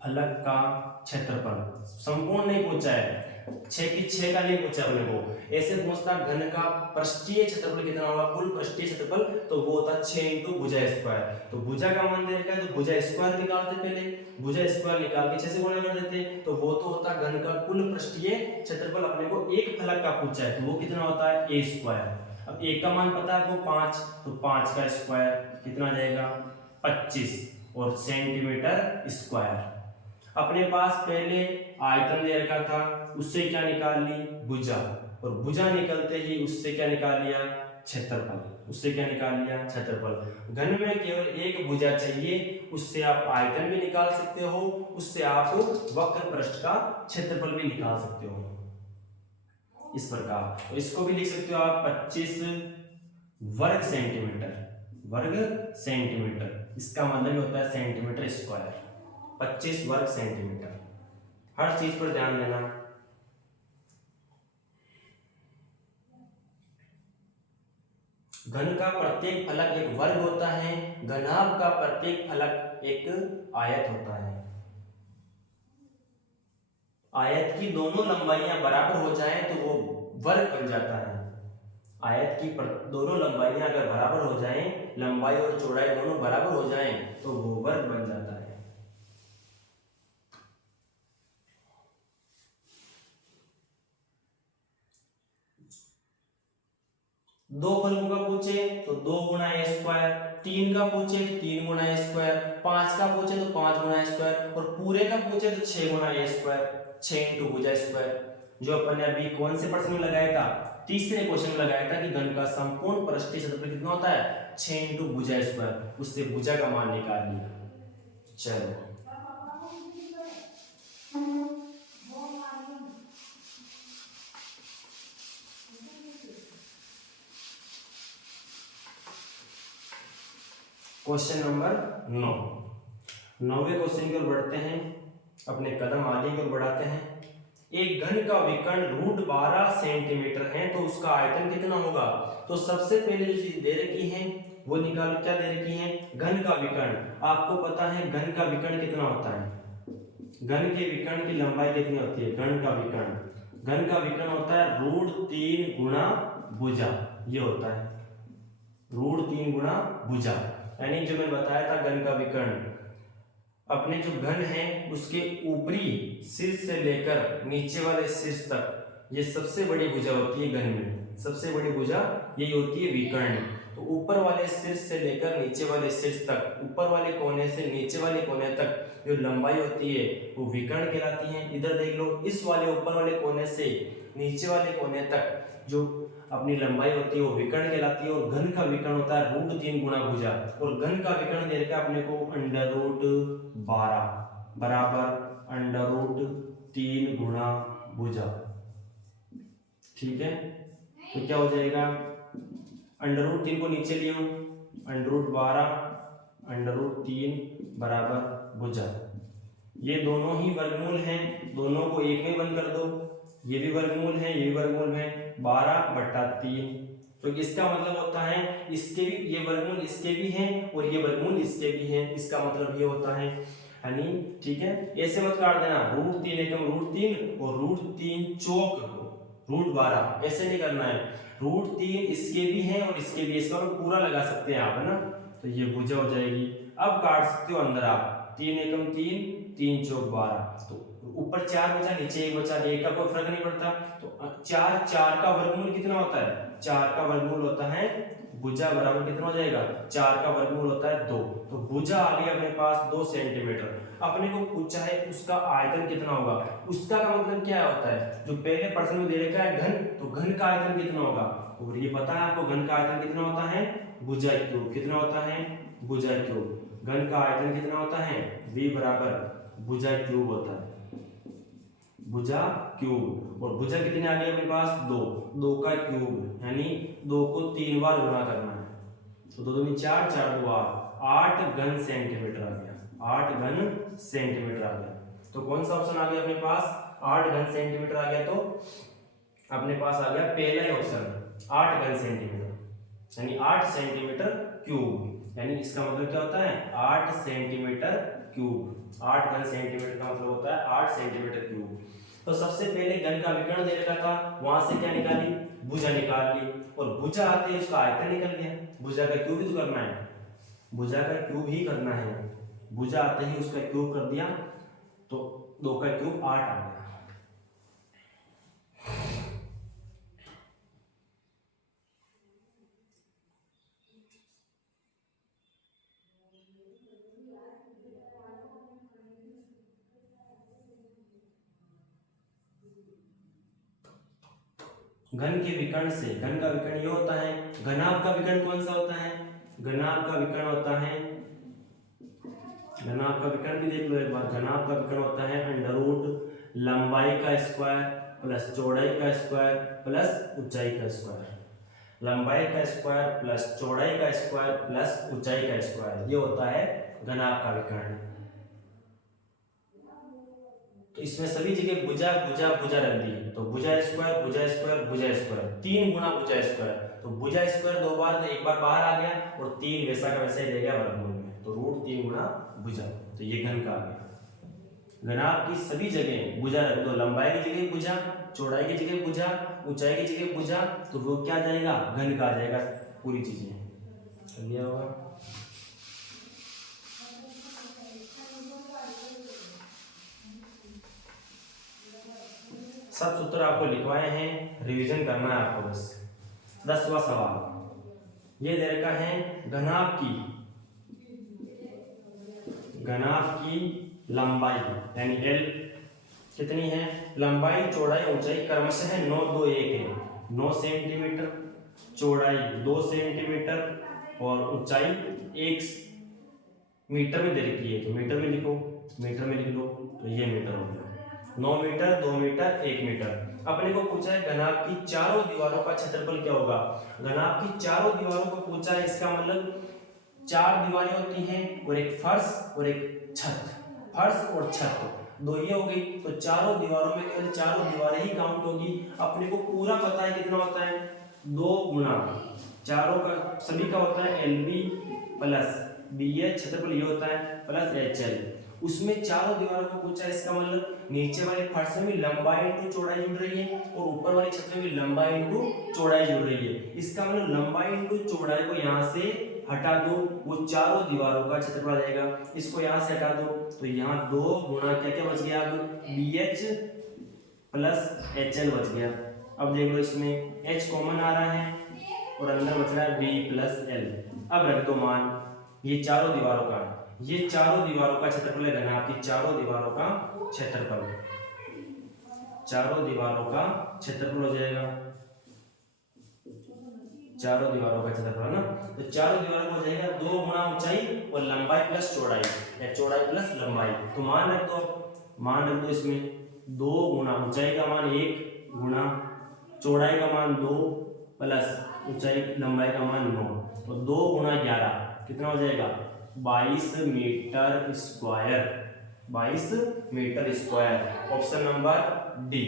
फलक का क्षेत्रफल संपूर्ण नहीं पूछा है, 6 की 6 का नहीं पूछा अपने को। ऐसे पूछता घन का पृष्ठीय क्षेत्रफल कितना होगा, कुल पृष्ठीय क्षेत्रफल, तो वो होता 6 इंटू भुजा स्क्वायर। तो भुजा का मान दे रखा है, तो भुजा स्क्वायर निकालते, पहले भुजा स्क्वायर निकाल के 6 से गुणा कर देते, तो वो तो होता घन का कुल पृष्ठीय क्षेत्रफल। अपने को एक फलक का पूछा है, तो वो कितना होता है, ए स्क्वायर। अब एक का मान पता है आपको 5, तो 5 का स्क्वायर कितना जाएगा, 25, और सेंटीमीटर स्क्वायर। अपने पास पहले आयतन दे रखा था, उससे क्या निकाल ली, भुजा, और भुजा निकलते ही उससे क्या निकाल लिया, क्षेत्रफल, उससे क्या निकाल लिया, क्षेत्रफल। घन में केवल एक भुजा चाहिए, उससे आप आयतन भी निकाल सकते हो, उससे आप वक्र पृष्ठ का क्षेत्रफल भी निकाल सकते हो, इस प्रकार। तो इसको भी लिख सकते हो आप 25 वर्ग सेंटीमीटर, वर्ग सेंटीमीटर, इसका मतलब होता है सेंटीमीटर स्क्वायर, 25 वर्ग सेंटीमीटर। हर चीज पर ध्यान देना। घन का प्रत्येक फलक एक वर्ग होता है, घनाभ का प्रत्येक फलक एक आयत होता है। आयत की दोनों लंबाइयां बराबर हो जाएं तो वो वर्ग बन जाता है। आयत की दोनों लंबाइयां अगर बराबर हो जाएं, लंबाई और चौड़ाई दोनों बराबर हो जाएं तो वो वर्ग बन जाता है। दो फलकों का पूछे तो 2 गुना ए स्क्वायर, 3 का पूछे तो 3 गुना ए स्क्वायर, 5 का पूछे तो 5 गुना ए स्क्वायर और पूरे का पूछे तो 6 गुना ए स्क्वायर, 6 इंटू भुजा स्क्वायर। जो अपन ने अभी कौन से प्रश्न में लगाया था, तीसरे क्वेश्चन में लगाया था कि घन का संपूर्ण पृष्ठीय क्षेत्रफल कितना होता है, 6 इंटू भुजा स्क्वायर, उससे भुजा का मान निकाल लिया। चलो क्वेश्चन नंबर 9, 9वें क्वेश्चन की ओर बढ़ते हैं, अपने कदम आगे की ओर बढ़ाते हैं। एक घन का विकर्ण √12 सेंटीमीटर है तो उसका आयतन कितना होगा। तो सबसे पहले जो चीज दे रखी है वो निकालो, क्या दे रखी है, घन का विकर्ण। आपको पता है घन का विकर्ण कितना होता है, घन के विकर्ण की लंबाई कितनी होती है, घन का विकर्ण होता है √3 गुणा भुजा, ये होता है √3 गुणा भुजा। यानी जो मैंने बताया था घन का विकर्ण, अपने जो घन है उसके ऊपरी शीर्ष से लेकर नीचे वाले शीर्ष तक ये सबसे बड़ी भुजा होती है घन में, सबसे बड़ी भुजा यही होती है विकर्ण। तो ऊपर वाले शीर्ष से लेकर नीचे वाले शीर्ष तक, ऊपर वाले कोने से नीचे वाले कोने तक जो लंबाई होती है वो विकर्ण कहलाती है। इधर देख लो, इस वाले ऊपर वाले कोने से नीचे वाले कोने तक जो अपनी लंबाई होती है वो विकर्ण कहलाती है। और घन का विकर्ण होता है √3 गुणा भुजा, और घन का विकर्ण दे रखा है अपने को √12 बराबर √3 गुणा भुजा। ठीक है, तो क्या हो जाएगा, √3 को नीचे लियो, √12 √3 बराबर भुजा। ये दोनों ही वर्गमूल हैं, दोनों को एक में बंद कर दो, ये भी वर्गमूल है ये भी वर्गमूल है, 12/3। तो इसका मतलब होता है इसके भी ये वर्गमूल इसके भी हैं और ये वर्गमूल इसके भी हैं, इसका मतलब ये होता है यानी। ठीक है, ऐसे मत काट देना, √3 एकम √3 और √3 चौक √12, ऐसे नहीं करना है। √3 इसके भी हैं और इसके भी, इसका पूरा लगा सकते हैं आप, है ना। तो ये भुजा हो जाएगी। अब काट सकते हो अंदर आप, 3 एकम 3, 3 चौक 12, तो ऊपर 4 बचा नीचे 1 बचा, 1 का कोई फर्क नहीं पड़ता। तो 4 का वर्गमूल कितना होता है, 4 का वर्गमूल होता है भुजा बराबर कितना हो जाएगा, 4 का वर्गमूल होता है 2। तो भुजा आ गई अपने पास 2 सेंटीमीटर। अपने को पूछा है उसका आयतन कितना होगा, उसका का मतलब क्या होता है, जो पहले प्रश्न में दे रखा है घन, तो घन का आयतन कितना होगा, और ये पता है आपको घन का आयतन कितना होता है, भुजा क्यूब कितना होता है, भुजा क्यूब। घन का आयतन कितना होता है, V बराबर भुजा क्यूब होता है, भुजा क्यूब। और भुजा कितनी आ गई अपने पास, 2, 2 का क्यूब यानी 2 को 3 बार गुणा करना है, तो 2 दूनी 4, 4 2 8 घन सेंटीमीटर आ गया, 8 घन सेंटीमीटर आ गया। तो कौन सा ऑप्शन आ गया अपने पास, 8 घन सेंटीमीटर आ गया। तो अपने पास आ गया पहला ही ऑप्शन 8 घन सेंटीमीटर यानी 8 सेंटीमीटर क्यूब, यानी इसका मतलब क्या होता है 8 सेंटीमीटर क्यूब। 8 घन सेंटीमीटर का मतलब होता है 8 सेंटीमीटर क्यूब। तो सबसे पहले घन का विकर्ण दे रखा था, वहां से क्या निकाली, भुजा निकाल ली, और भुजा आते ही उसका आयतन निकल गया। भुजा का क्यूब ही तो करना है, भुजा का क्यूब ही करना है, भुजा आते ही उसका क्यूब कर दिया, तो 2 का क्यूब 8 आ गया। घन के विकर्ण से, घन का विकर्ण ये होता है, घनाभ का विकर्ण कौन सा होता है, घनाभ का विकर्ण होता है, घनाभ का विकर्ण भी देख लो एक बार, घनाभ का विकर्ण होता है √ लंबाई का स्क्वायर प्लस चौड़ाई का स्क्वायर प्लस ऊंचाई का स्क्वायर, लंबाई का स्क्वायर प्लस चौड़ाई का स्क्वायर प्लस ऊंचाई का स्क्वायर, ये होता है घनाभ का विकर्ण। तो इसमें सभी जगह भुजा भुजा भुजा रख दी, तो भुजा स्क्वायर भुजा स्क्वायर भुजा स्क्वायर, 3 गुना भुजा स्क्वायर, तो भुजा स्क्वायर 2 बार, तो 1 बार बाहर आ गया और 3 वैसा का वैसा ही रह गया वर्गमूल में, तो √3 गुना भुजा, तो ये घन का आ गया। घनाभ की सभी जगह भुजा रख दो, लंबाई की जगह भुजा, चौड़ाई की जगह भुजा, ऊंचाई की जगह भुजा, तो वो क्या जाएगा, घन का आ जाएगा पूरी चीजें। कर लिया होगा। सब सूत्र आपको लिखवाए हैं, रिवीजन करना है आपको बस। 10वां सवाल ये दे रखा है, घनाभ की लंबाई यानी एल कितनी है, लंबाई चौड़ाई ऊंचाई क्रमशः है 9, 2, 1 है, 9 सेंटीमीटर, चौड़ाई 2 सेंटीमीटर और ऊंचाई 1 मीटर में दे रखी है, तो मीटर में लिखो, मीटर में लिख लो, तो ये मीटर हो गया। 9 मीटर, 2 मीटर, 1 मीटर। अपने को पूछा है घनाभ की चारों दीवारों का क्षेत्रफल क्या होगा। घनाभ की चारों दीवारों को पूछा है, इसका मतलब 4 दीवारें होती हैं और एक फर्श और एक छत, फर्श और छत दो ये हो गई, तो चारों दीवारों में केवल चारों दीवारें ही काउंट होगी। अपने को पूरा पता है कितना होता है, 2 गुना चारों का सभी का होता है LB प्लस BH, क्षेत्रफल ये होता है प्लस HL। उसमें चारों दीवारों को पूछा है, इसका मतलब नीचे वाले फर्श में भी लंबाई इंटू चौड़ाई जुड़ रही है और ऊपर वाली छत में भी लंबाई इंटू चौड़ाई जुड़ रही है। इसका मतलब लंबाई इंटू चौड़ाई को यहाँ से हटा दो, वो चारों दीवारों का क्षेत्रफल आ जाएगा। इसको यहाँ से हटा दो, तो यहाँ 2 गुना क्या क्या बच गया, अब BH प्लस HL बच गया। अब देख लो इसमें H कॉमन आ रहा है और अंदर बच रहा है B प्लस L। अब रख दो मान, ये चारों दीवारों का, ये चारों दीवारों का क्षेत्रफल है घनाभ की चारों दीवारों का क्षेत्रफल, चारों दीवारों का क्षेत्रफल हो जाएगा, चारों दीवारों का क्षेत्रफल ना, तो चारों दीवारों का हो जाएगा 2 गुना ऊंचाई और लंबाई प्लस चौड़ाई या चौड़ाई प्लस लंबाई। तो मान रख दो, मान रख दो इसमें 2 गुना ऊंचाई का मान 1 गुना चौड़ाई का मान 2 प्लस ऊंचाई लंबाई का मान 9, तो 2 गुना 11 कितना हो जाएगा, 22 metre square, 22 metre square. Option number D,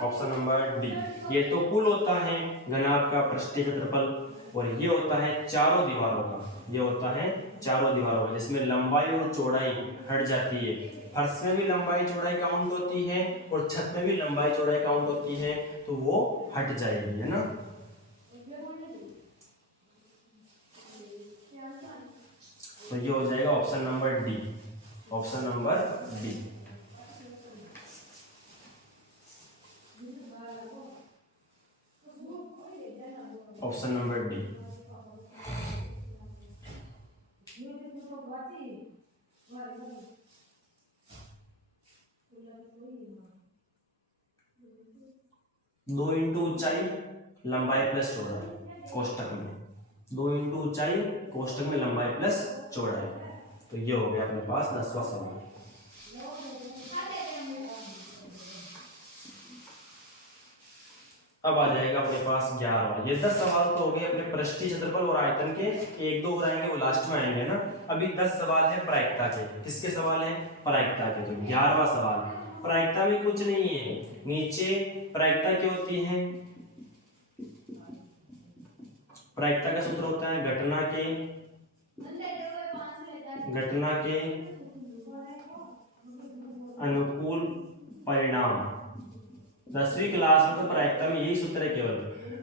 option number D. ये तो कुल होता है घनाभ का पृष्ठीय क्षेत्रफल और ये होता है चारों दीवारों का, ये होता है चारों दीवारों का, जिसमें लंबाई और चौड़ाई हट जाती है। फर्श में भी लंबाई चौड़ाई काउंट होती है और छत में भी लंबाई चौड़ाई काउंट होती है, तो वो हट जाएगी, है ना। तो ये हो जाएगा option number D, option number D. Option number D. दो इंटू ऊंचाई लंबाई प्लस चौड़ाई कोष्टक में, 2 इंटू ऊंचाई कोष्टक में लंबाई प्लस चौड़ाई, तो ये हो गया अपने पास 10वां सवाल। अब आ जाएगा अपने पास 11वां। ये 10 सवाल तो हो गए अपने पृष्ठीय क्षेत्रफल और आयतन के, 1-2 और आएंगे वो लास्ट में आएंगे ना। अभी 10 सवाल है प्रायिकता के। किसके सवाल है, प्रायिकता के। तो 11वां सवाल, प्रायिकता में कुछ नहीं है, नीचे प्रायिकता क्या होती है, प्रायिकता का सूत्र होता है घटना के अनुकूल परिणाम। 10वीं क्लास में तो प्रायिकता में यही सूत्र है केवल,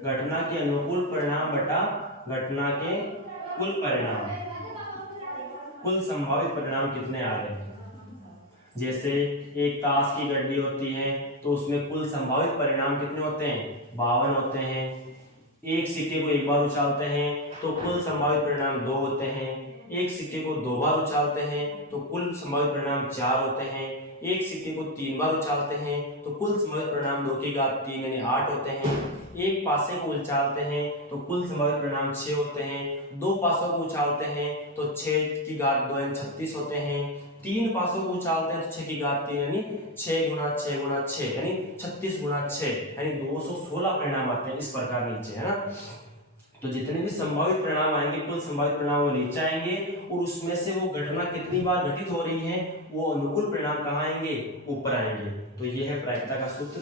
घटना के अनुकूल परिणाम बटा घटना के कुल परिणाम, कुल संभावित परिणाम कितने आ रहे हैं। जैसे एक ताश की गड्डी होती है तो उसमें कुल संभावित परिणाम कितने होते हैं, 52 होते हैं। एक सिक्के को एक बार उछालते हैं तो कुल संभावित परिणाम 2 होते हैं। एक सिक्के को 2 बार उछालते हैं तो कुल संभावित परिणाम 4 होते हैं। एक सिक्के को 3 बार उछालते हैं तो कुल संभावित परिणाम 2 की घात 3 यानी 8 होते हैं। एक पासे को उछालते हैं तो कुल संभावित परिणाम 6 होते हैं। 2 पासों को उछालते हैं तो 6 की घात 2 यानी 36 होते हैं। 3 पासों को उछालते हैं तो 6 की घात 3 यानी 6 गुना 6 गुना 6 यानी 36 गुना 6 यानी 216 परिणाम आते हैं इस प्रकार नीचे, है ना। तो जितने भी संभावित परिणाम आएंगे, कुल संभावित परिणाम वो नीचे आएंगे और उसमें से वो घटना कितनी बार घटित हो रही है, वो अनुकूल परिणाम कहाँ आएंगे, ऊपर आएंगे। तो ये है प्रायिकता का सूत्र।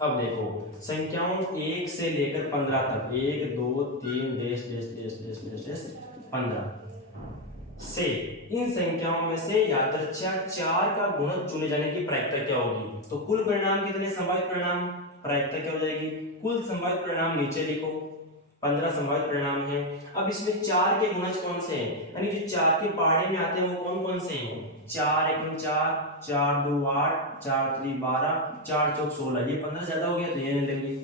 अब देखो संख्याओं 1 से लेकर 15 तक, 1 2 3 dash dash dash dash dash dash 15 से इन संख्याओं में से यादृच्छिक 4 का गुणज चुने जाने की प्रायिकता क्या होगी। तो कुल परिणाम कितने संभावित परिणाम, प्रायिकता क्या हो जाएगी, कुल संभावित परिणाम नीचे लिखो, 15 संभावित परिणाम है। अब इसमें 4 के गुणज कौन से हैं, यानी जो 4 के पहाड़े में आते हैं वो कौन कौन से हैं, 4 1 4, 4 2 8, 4 3 12, 4 4 16, ये 15 ज्यादा हो गया तो ये नहीं लेंगे।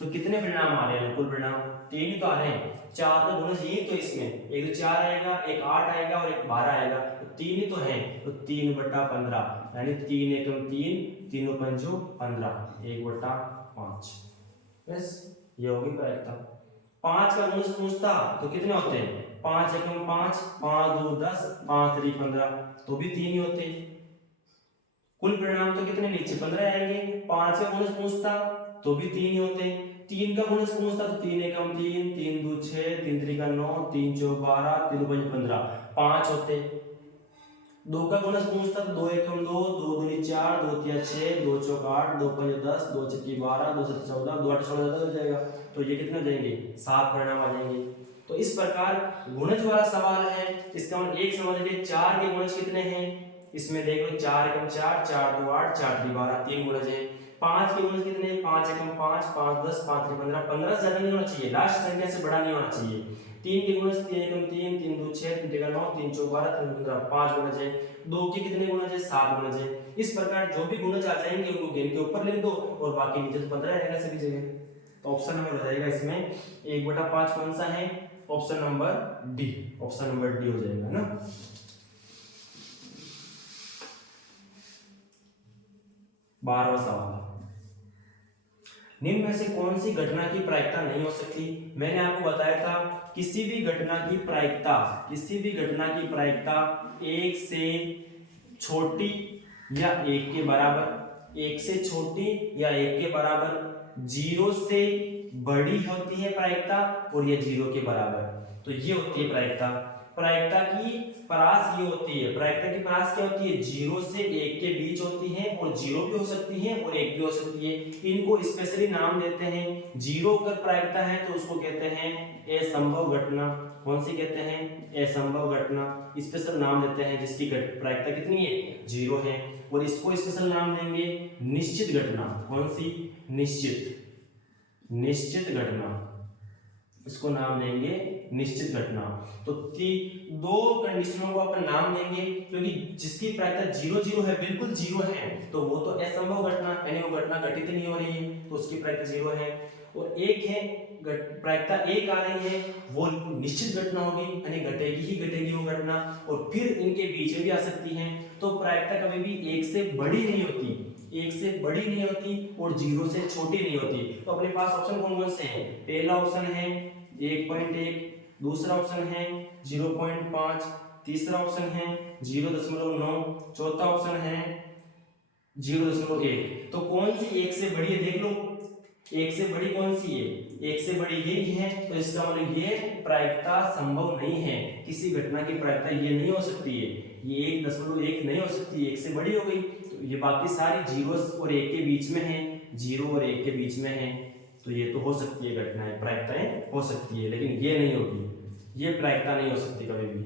तो कितने परिणाम आ रहे हैं, कुल परिणाम 3 ही तो आ रहे हैं, 4 का गुणज यही तो इसमें एक तो 4 आएगा, एक 8 आएगा और एक 12 आएगा, तो 3 ही तो है, तो 3/15 यानी 3 एकम 3, 3 पंजो 15, 1/5। बस ये होगी प्रायिकता। 5 का गुणज पूछता तो कितने होते हैं, 5 एकम 5, 5 2 10, 5 3 15, तो भी 3 ही होते। कुल परिणाम तो कितने नीचे 15 आएंगे। 5 का गुणज पूछता तो भी 3 ही होते। 3 का गुणज पूछता तो 3 एकम 3, 3 2 6, 3 3 का 9, 3 4 12, 3 5 15, 5 होते। 2 का गुणज पूछता तो 2 एकम 2, 2 दूनी 4, 2 तिया 6, 2 चौक 8, 2 पंजे 10, 2 छक्की 12, 2 सत्ते 14, 2 8 16 हो जाएगा, तो ये कितने हो जाएंगे, 7 परिणाम आ जाएंगे। तो इस प्रकार गुणज वाला सवाल है, इसका मतलब एक समझ लीजिए 4 के गुणज कितने हैं, इसमें देख लो 4 एकम 4, 4 2 8, 4 3 12, 3 गुणज है। 5 के गुणज कितने हैं, 5 एकम 5, 5 10, 5 3 15, 15 ज्यादा नहीं होना चाहिए, लास्ट संख्या से बड़ा नहीं होना चाहिए। 3 के गुणज 3 एकम 3, 3 2 6, 3 3 9, 3 4 12, 3 15, 5 गुणज है। 2 के कितने गुणज है, 7 गुणज है। इस प्रकार जो भी गुणज आ जाएंगे उनको गिन के ऊपर लिख दो और बाकी नीचे तो 15 रहेगा सभी जगह। तो ऑप्शन नंबर हो जाएगा इसमें 1/5 कौन सा है, option number D, option number D हो जाएगा ना। 12वां सवाल, निम्न में से कौन सी घटना की प्रायिकता नहीं हो सकती। मैंने आपको बताया था किसी भी घटना की प्रायिकता, किसी भी घटना की प्रायिकता 1 से छोटी या 1 के बराबर, 1 से छोटी या 1 के बराबर, 0 से बड़ी होती है प्रायिकता और ये 0 के बराबर, तो ये होती है प्रायिकता। प्रायिकता की परास ये होती है, प्रायिकता की परास क्या होती है, 0 से 1 के बीच होती है और 0 भी हो सकती है और 1 भी हो सकती है। इनको स्पेशली नाम देते हैं, 0 अगर प्रायिकता है तो उसको कहते हैं असंभव घटना। कौन सी कहते हैं, असंभव घटना, स्पेशल नाम देते हैं जिसकी प्रायिकता कितनी है, 0 है। और इसको स्पेशल नाम देंगे निश्चित घटना। कौन सी, निश्चित, निश्चित घटना, इसको नाम देंगे निश्चित घटना। तो दो कंडीशनों को अपन नाम देंगे, क्योंकि जिसकी प्रायिकता 0 है, बिल्कुल 0 है, तो वो तो असंभव घटना, यानी वो घटना घटित नहीं हो रही है, तो उसकी प्रायिकता 0 है। और एक है प्रायिकता 1 आ रही है, वो निश्चित घटना होगी, यानी घटेगी ही घटेगी वो घटना, और फिर इनके बीच में भी आ सकती है। तो प्रायिकता कभी भी 1 से बड़ी नहीं होती, 1 से बड़ी नहीं होती और 0 से छोटी नहीं होती। तो अपने पास ऑप्शन कौन कौन से हैं, पहला ऑप्शन है 1.1, दूसरा ऑप्शन है 0.5, तीसरा ऑप्शन है 0.9, चौथा ऑप्शन है 0.1। तो कौन सी 1 से बड़ी है, देख लो 1 से बड़ी कौन सी है, 1 से बड़ी यही है, तो इसका मतलब ये प्रायिकता संभव नहीं है, किसी घटना की प्रायिकता ये नहीं हो सकती है, ये 1.1 नहीं हो सकती, 1 से बड़ी हो गई। तो ये बाकी सारी 0 और 1 के बीच में है, 0 और 1 के बीच में है, तो ये तो हो सकती है घटनाएं, प्रायिकताएं हो सकती है, लेकिन ये नहीं होगी, ये प्रायिकता नहीं हो सकती कभी भी,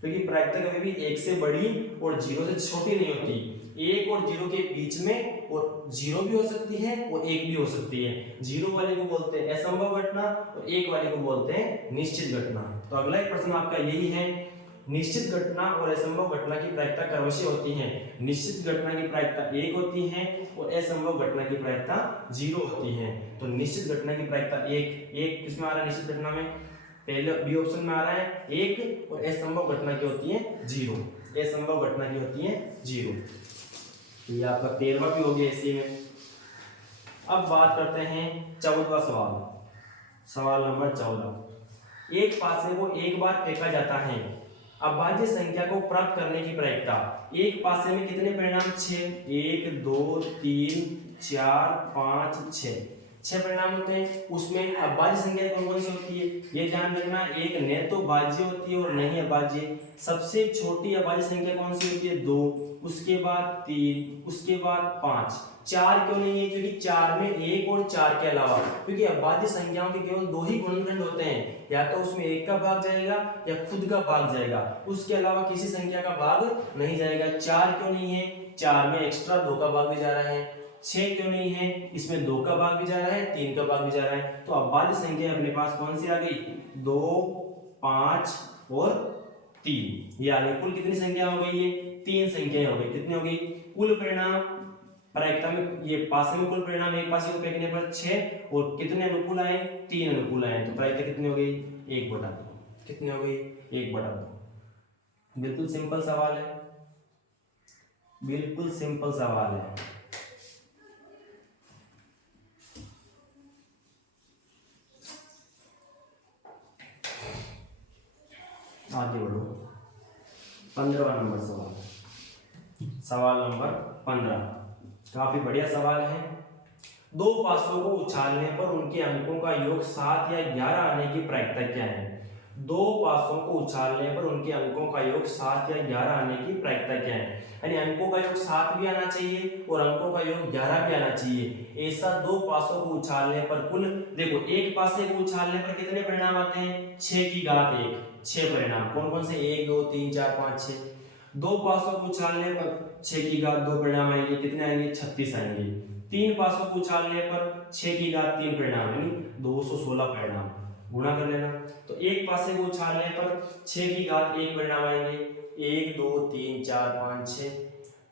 क्योंकि प्रायिकता कभी भी 1 से बड़ी और 0 से छोटी नहीं होती। 1 और 0 के बीच में और 0 भी हो सकती है और 1 भी हो सकती है। 0 वाले को बोलते हैं असंभव घटना और 1 वाले को बोलते हैं निश्चित घटना। तो अगला एक प्रश्न आपका यही है, निश्चित घटना और असंभव घटना की प्रायिकता क्रमशः होती है। निश्चित घटना की प्रायिकता 1 होती है और असंभव घटना की प्रायिकता 0 होती है। तो निश्चित घटना की प्रायिकता 1 किसमें आ रहा है, निश्चित घटना में पहले बी ऑप्शन में आ रहा है 1, और असंभव घटना की होती है 0, असंभव घटना की होती है 0। तो ये आपका 13वां भी हो गया इसी में। अब बात करते हैं 14वां सवाल, सवाल नंबर 14। एक पासे को एक बार फेंका जाता है, अभाज्य संख्या को प्राप्त करने की प्रायिकता। एक पासे में कितने परिणाम, 6, 1 2 3 4 5 6, 6 परिणाम होते हैं। उसमें अभाज्य संख्या कौन कौन सी होती है ये ध्यान रखना, एक न तो भाज्य होती है और न ही अभाज्य। सबसे छोटी अभाज्य संख्या कौन सी होती है 2, उसके बाद 3, उसके बाद 5। 4 क्यों नहीं है क्योंकि 4 में 1 और 4 के अलावा, क्योंकि अभाज्य संख्याओं के केवल 2 ही गुणनखंड होते हैं, या तो उसमें 1 का भाग जाएगा या खुद का भाग जाएगा, उसके अलावा किसी संख्या का भाग नहीं जाएगा। 4 क्यों नहीं है, 4 में एक्स्ट्रा 2 का भाग भी जा रहा है। 6 क्यों नहीं है, इसमें 2 का भाग भी जा रहा है, 3 का भाग भी जा रहा है। तो अभाज्य संख्या अपने पास कौन सी आ गई 2, 5 और 3। ये आ गई। कुल कितनी संख्या हो गई ये 3 संख्याएं हो गई। कितनी हो गई कुल परिणाम प्रायिकता में, ये पासे में कुल परिणाम एक पासे को फेंकने पर 6 और कितने अनुकूल आए 3 अनुकूल आए, तो प्रायिकता कितनी हो गई 1/2। कितनी हो गई 1/2। बिल्कुल सिंपल सवाल है, बिल्कुल सिंपल सवाल है। आगे बढ़ो। 15वां नंबर सवाल, सवाल नंबर 15 काफी बढ़िया सवाल है। दो पासों को उछालने पर उनके अंकों का योग 7 या 11 आने की प्रायिकता क्या है। दो पासों को उछालने पर उनके अंकों का योग 7 या 11 आने की प्रायिकता क्या है, यानी अंकों का योग 7 भी आना चाहिए और अंकों का योग 11 भी आना चाहिए। ऐसा दो पासों को उछालने पर कुल, देखो एक पासे को उछालने पर कितने परिणाम आते हैं 6 की घात 1, 6 परिणाम। कौन कौन से 1 2 3 4 5 6। दो पासों को उछालने पर 6 की घात 2 परिणाम आएंगे, कितने आएंगे 36 आएंगे। 3 पासों को उछालने पर 6 की घात 3 परिणाम यानी 216 परिणाम, गुणा कर लेना। तो एक पासे को उछालने पर 6 की घात 1 परिणाम आएंगे, 1 2 3 4 5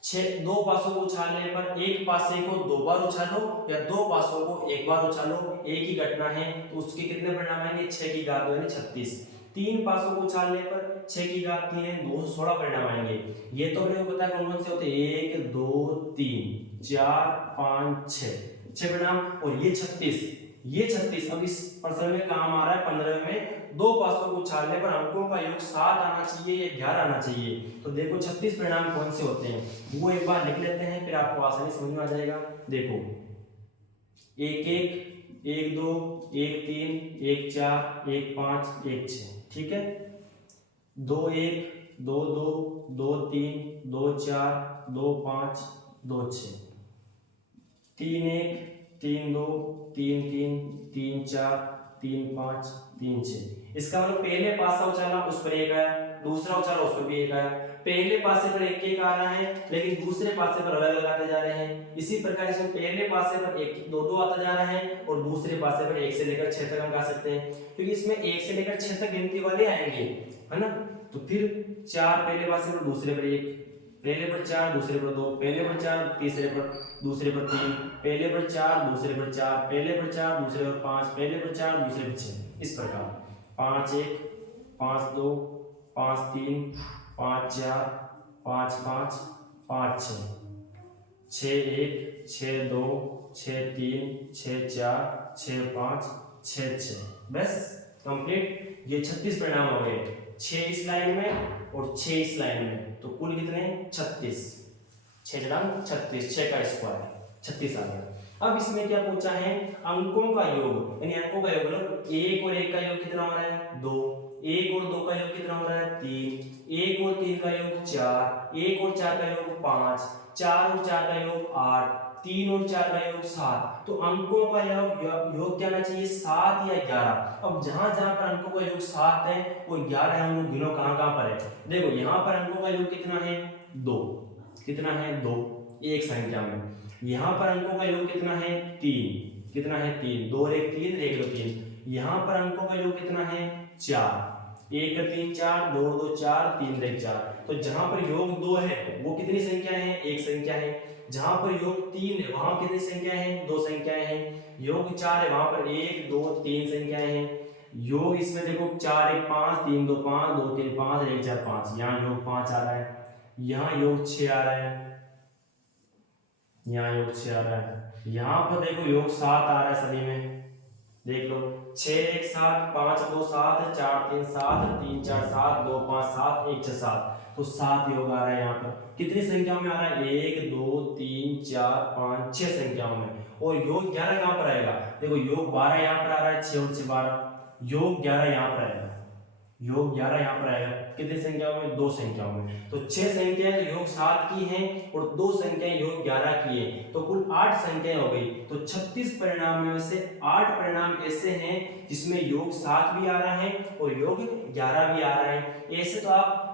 6। दो पासों को उछालने पर एक पासे को 2 बार उछालो या दो पासों को 1 बार उछालो, एक ही घटना है तो उसके कितने परिणाम आएंगे 6 की घात 2 यानी 36। 3 पासों को उछालने पर 6 की घात 3 यानी 216 परिणाम आएंगे। ये तो अपने को पता है कौन कौन से होते हैं 1 2 3 4 5 6 परिणाम, और ये 36, ये 36 अब इस प्रश्न में काम आ रहा है 15 में। दो पासों को उछालने पर अंकों का योग 7 आना चाहिए या 11 आना चाहिए, तो देखो 36 परिणाम कौन से होते हैं वो एक बार लिख लेते हैं, फिर आपको आसानी समझ में आ जाएगा। देखो 1 1 1 2 1 3 1 4 1 5 1 6, ठीक है। 2 1 2 2 2 3 2 4 2 5 2 6, 3 1 3 2 3 3 3 4 3 5 3 6। इसका मतलब पहले पासा उछाला उस पर 1 आया, दूसरा उछाला उस पर भी 1 आया। पहले पासे पर 1 1 आ रहा है लेकिन दूसरे पासे पर अलग अलग आते जा रहे हैं। इसी प्रकार इसमें पहले पासे पर 1 2 2 आता जा रहा है और दूसरे पासे पर 1 से लेकर 6 तक हम गा सकते हैं, क्योंकि इसमें 1 से लेकर 6 तक गिनती वाले आएंगे, है ना। तो फिर 4 पहले पासे पर दूसरे पर 1, पहले पर 4 दूसरे पर 2, पहले पर 4 तीसरे पर दूसरे पर 3, पहले पर 4 दूसरे पर 4, पहले पर 4 दूसरे पर 5, पहले पर 4 दूसरे पर 6। इस प्रकार 5 1 5 2 5 3 5 4 5 5 5 6 6 1 6 2 6 3 6 4 6 5 6 6। बस कंप्लीट। ये 36 परिणाम हो गए, 6 इस लाइन में और 6 इस लाइन में, तो कुल कितने 36। 6 जड़ांक 36, 6 का स्क्वायर 36 आ गया। अब इसमें क्या पूछा है अंकों का योग, यानी अंकों का योग मतलब 1 और 1 का योग कितना हो रहा है 2, 1 और 2 का योग कितना हो रहा है 3, 1 और 3 का योग 4, 1 और 4 का योग 5, 4 और 4 का योग 8, 3 और 4 का योग 7। तो अंकों का योग क्या आना चाहिए 7 या 11। अब जहां जहां पर अंकों का योग 7 है और 11 है, हम गिनो कहां कहां पर है। देखो यहाँ पर अंकों का योग कितना है 2, कितना है 2 एक संख्या में। यहाँ पर अंकों का योग कितना है 3, कितना है 3, 2 1 3 1 2 3। यहाँ पर अंकों का योग कितना है 4, 1 3 4 2 2 4 3 1 4। तो जहां पर योग 2 है वो कितनी संख्या है एक संख्या है, जहां पर योग 3 है वहां कितनी संख्या है 2 संख्याएं हैं, योग 4 है वहां पर 1 2 3 संख्याएं हैं। योग इसमें देखो 4 1 5 3 2 5 2 3 5 1 4 5, यहाँ योग 5 आ रहा है, यहाँ योग 6 आ रहा है, यहाँ योग 6 आ रहा है, यहाँ पर देखो योग 7 आ रहा है सभी में, देख लो 6 1 7 5 2 7 4 3 7 3 4 7 2 5 7 1 6 7, तो 7 योग आ रहा है यहाँ पर। कितनी संख्याओं में आ रहा है? 1 2 3 4 5 6 संख्याओं में। और योग 11 कहाँ पर आएगा? देखो योग 12 यहाँ पर आ रहा है, 6 और 6 12, योग 11 यहाँ पर आएगा, योग 11 यहाँ पर आएगा। कितनी संख्याओं में? 2 संख्याओं में। तो 6 संख्याएं तो योग 7 की हैं और 2 संख्याएं योग 11 की हैं, तो कुल 8 संख्याएं हो गई। तो 36 परिणाम में से 8 परिणाम ऐसे हैं जिसमें योग 7 भी आ रहा है और योग 11 भी आ रहा है। ऐसे तो आप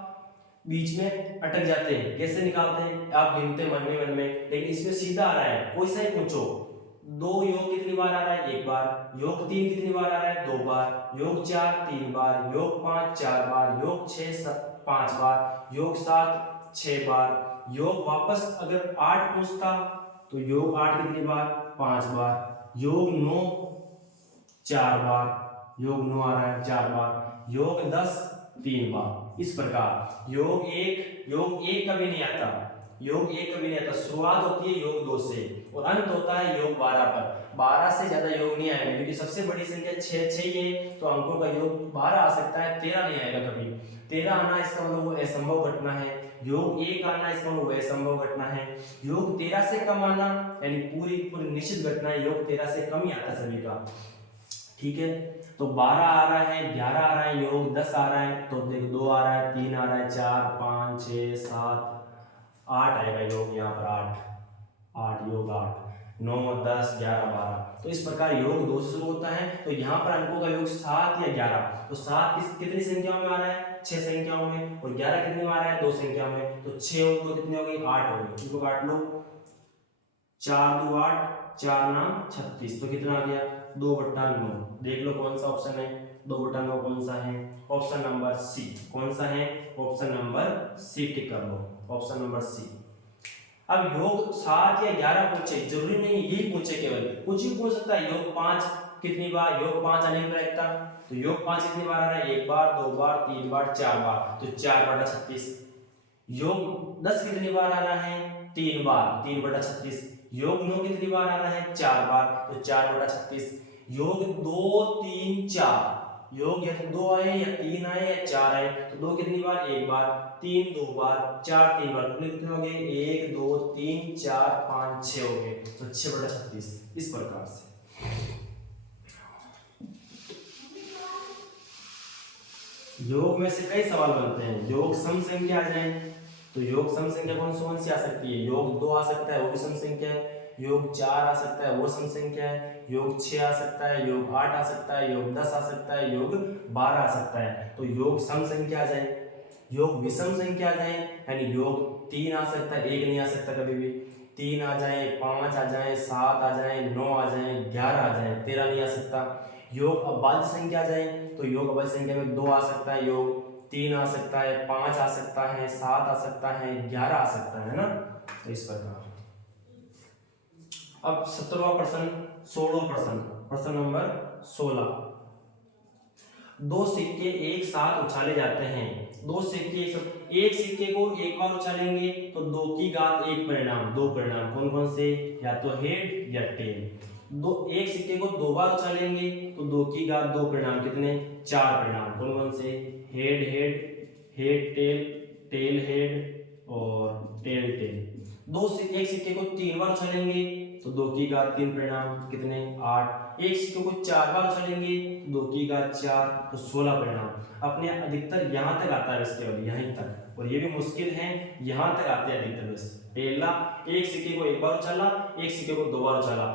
बीच में अटक जाते हैं, कैसे निकालते हैं? आप गिनते मन में, लेकिन इसमें सीधा आ रहा है। कोई सा ही पूछो, 2 योग कितनी बार आ रहा है? 1 बार। योग 3 कितनी बार आ रहा है? 2 बार। योग 4 3 बार। योग 5 4 बार। योग 6 5 बार। योग 7 6 बार। योग वापस अगर 8 पूछता तो योग 8 कितनी बार? 5 बार। योग 9 4 बार। योग 9 आ रहा है 4 बार। योग 10 3 बार। इस प्रकार योग 1 कभी नहीं आता, योग 1 कभी नहीं आता। शुरुआत होती है योग 2 से और अंत होता है योग 12 पर। 12 से ज्यादा योग नहीं आएगा, क्योंकि सबसे बड़ी संख्या 6 ही है, तो अंकों का योग 12 आ सकता है, 13 नहीं आएगा कभी। 13 आना इसका मतलब वो असंभव घटना है। योग 1 आना इसका मतलब वो असंभव घटना है। योग 13 से कम आना यानी पूरी निश्चित घटना है। योग 13 से कम ही आता सभी का, ठीक है। तो 12 आ रहा है, 11 आ रहा है, योग 10 आ रहा है, तो देखो 2 आ रहा है, 3 आ रहा है, 4 5 6 7 8 आएगा योग यहाँ पर, 8 योग 8 9 10 11 12। तो इस प्रकार योग 2 से शुरू होता है। तो यहाँ पर अंकों का योग 7 या 11। तो 7 कितनी संख्याओं में आ रहा है? 6 संख्याओं में। और 11 कितने में आ रहा है? 2 संख्या में। तो 6 और 2 कितनी हो गई? 8 हो गई। इसको काट लो, 4 2 8 4 नाम 36, तो कितना आ गया? 2/9। देख लो कौन सा ऑप्शन है, 2/9 कौन सा है? Option number C. कौन सा है? ऑप्शन नंबर सी, टिक कर लो, ऑप्शन नंबर सी। अब योग 7 या 11 पूछे, जरूरी नहीं यही पूछे, केवल कुछ भी पूछ सकता है। योग 5 कितनी बार? योग 5 आने पर एकता, तो योग 5 कितनी बार आ रहा है? 1 बार 2 बार 3 बार 4 बार, तो 4/36। योग 10 कितनी बार आ रहा है? 3 बार, 3/36। योग 9 कितनी बार आ रहा है? 4 बार, तो 4/36। योग 2 3 4, योग या तो 2 आए या 3 आए या 4 आए, तो 2 कितनी बार? 1 बार, 3 2 बार, 4 3 बार, तो कितने हो गए? 1 2 3 4 5 6 हो गए, तो 6/36। इस प्रकार से योग में से कई सवाल बनते हैं। योग सम संख्या आ जाए, तो योग सम संख्या कौन सी आ सकती है? योग 2 आ सकता है, वो भी सम संख्या है। योग 4 आ सकता है, वो सम संख्या है। योग 6 आ सकता है, योग 8 आ सकता है, योग 10 आ सकता है, योग 12 आ सकता है। तो योग सम संख्या आ जाए। योग विषम संख्या आ जाए, यानी योग 3 आ सकता है, 1 नहीं आ सकता कभी भी। 3 आ जाए, 5 आ जाए, 7 आ जाए, 9 आ जाए, 11 आ जाए, 13 नहीं आ सकता। योग अभाज्य संख्या आ जाए, तो योग अभाज्य संख्या में 2 आ सकता है, योग 3 आ सकता है, 5 आ सकता है, 7 आ सकता है, 11 आ सकता है ना। तो इस प्रकार अब 17वां प्रश्न, 16वां प्रश्न, प्रश्न नंबर 16। 2 सिक्के एक साथ उछाले जाते हैं। 2 सिक्के एक सिक्के को एक बार उछालेंगे तो 2 की घात 1 परिणाम, 2 परिणाम कौन कौन से? या तो हेड या टेल। एक सिक्के को 2 बार उछालेंगे तो 2 की घात 2 परिणाम, कितने? 4 परिणाम कौन कौन से? Head head, head tail, tail head और टेल टेल। एक सिक्के को 3 बार उछालेंगे तो 2 की घात 3 परिणाम, कितने? 8। एक सिक्के को 4 बार उछालेंगे 2 की घात 4, तो 16 परिणाम। अपने अधिकतर यहाँ तक आता है, बस केवल यहीं तक, और ये भी मुश्किल है, यहाँ तक आते हैं अधिकतर बस। पहला, एक सिक्के को 1 बार उछाला, एक सिक्के को 2 बार उछाला।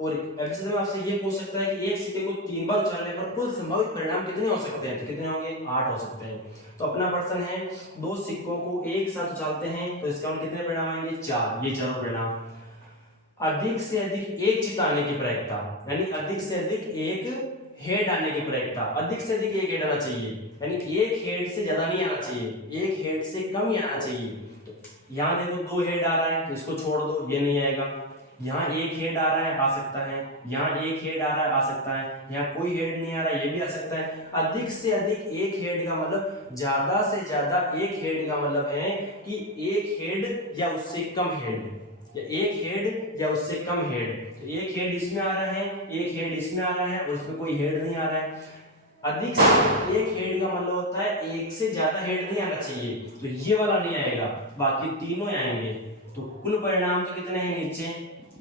और एग्जाम में आपसे ये पूछ सकता है कि एक सिक्के को 3 बार उछालने पर कुल संभावित परिणाम कितने हो सकते हैं, तो कितने होंगे? 8 हो सकते हैं। तो अपना प्रश्न है 2 सिक्कों को एक साथ उछालते हैं तो इसका कितने परिणाम आएंगे? 4। ये चारों परिणाम। अधिक से अधिक एक चित्त आने की प्रयत्ता, यानी अधिक से अधिक एक हेड आने की प्रयत्ता। अधिक से अधिक एक हेड आना चाहिए, यानी एक हेड से ज्यादा नहीं आना चाहिए, एक हेड से कम ही आना चाहिए। तो यहाँ देखो 2 हेड आ रहा है तो इसको छोड़ दो, ये नहीं आएगा। यहाँ 1 हेड आ रहा है, आ सकता है। यहाँ 1 हेड आ रहा है, आ सकता है। यहाँ कोई हेड नहीं आ रहा है, ये भी आ सकता है। अधिक से अधिक एक हेड का मतलब ज्यादा से ज्यादा एक हेड का मतलब है कि एक हेड या उससे कम हेड, या एक हेड या उससे कम हेड। तो एक हेड इसमें आ रहा है, एक हेड इसमें आ रहा है और इसमें कोई हेड नहीं आ रहा है। अधिक से एक हेड का मतलब होता है एक से ज्यादा हेड नहीं आना चाहिए, तो ये वाला नहीं आएगा, बाकी तीनों आएंगे। तो कुल परिणाम तो कितने हैं नीचे,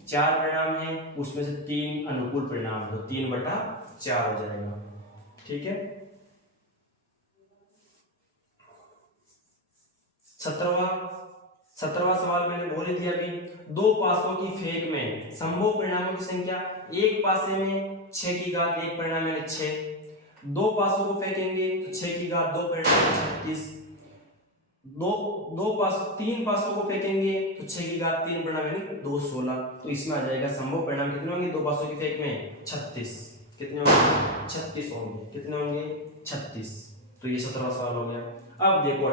4 परिणाम हैं, उसमें से 3 अनुकूल परिणाम है, तो 3/4 हो जाएगा। ठीक है। 17वां सवाल मैंने बोल ही दिया अभी। दो पासों की फेंक में संभव परिणामों की संख्या, एक पासे में 6 की घात 1 परिणाम यानी 6, दो पासों को फेंकेंगे तो 6 की घात 2 परिणाम 36, तीन पासों को फेंकेंगे तो 6 की घात 3 परिणाम यानी 2 16। तो इसमें आ जाएगा संभव परिणाम कितने होंगे दो पासों की फेंक में 36। कितने होंगे 36 होंगे। कितने होंगे 36। तो ये 17वां सवाल हो गया। अब देखो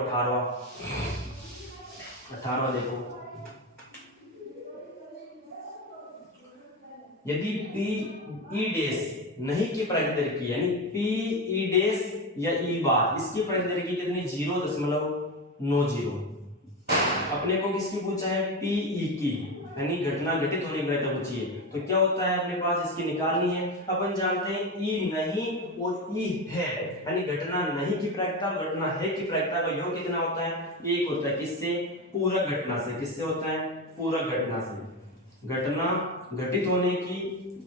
18वां देखो, यदि पी ई डैश नहीं की प्राकृतिक यानी पी ई डैश या ई बार इसकी प्राकृतिक कितनी 0.90। अपने को किसकी पूछा है पीई की यानी घटना घटित होने की प्रायिकता पूछी है, तो क्या होता है अपने पास इसकी निकालनी है। अपन जानते हैं ई नहीं और ई है यानी घटना नहीं की प्रायिकता और घटना है की प्रायिकता का योग कितना होता है, एक होता है। किससे पूरक घटना से। किससे होता है पूरक घटना से। घटना घटित होने की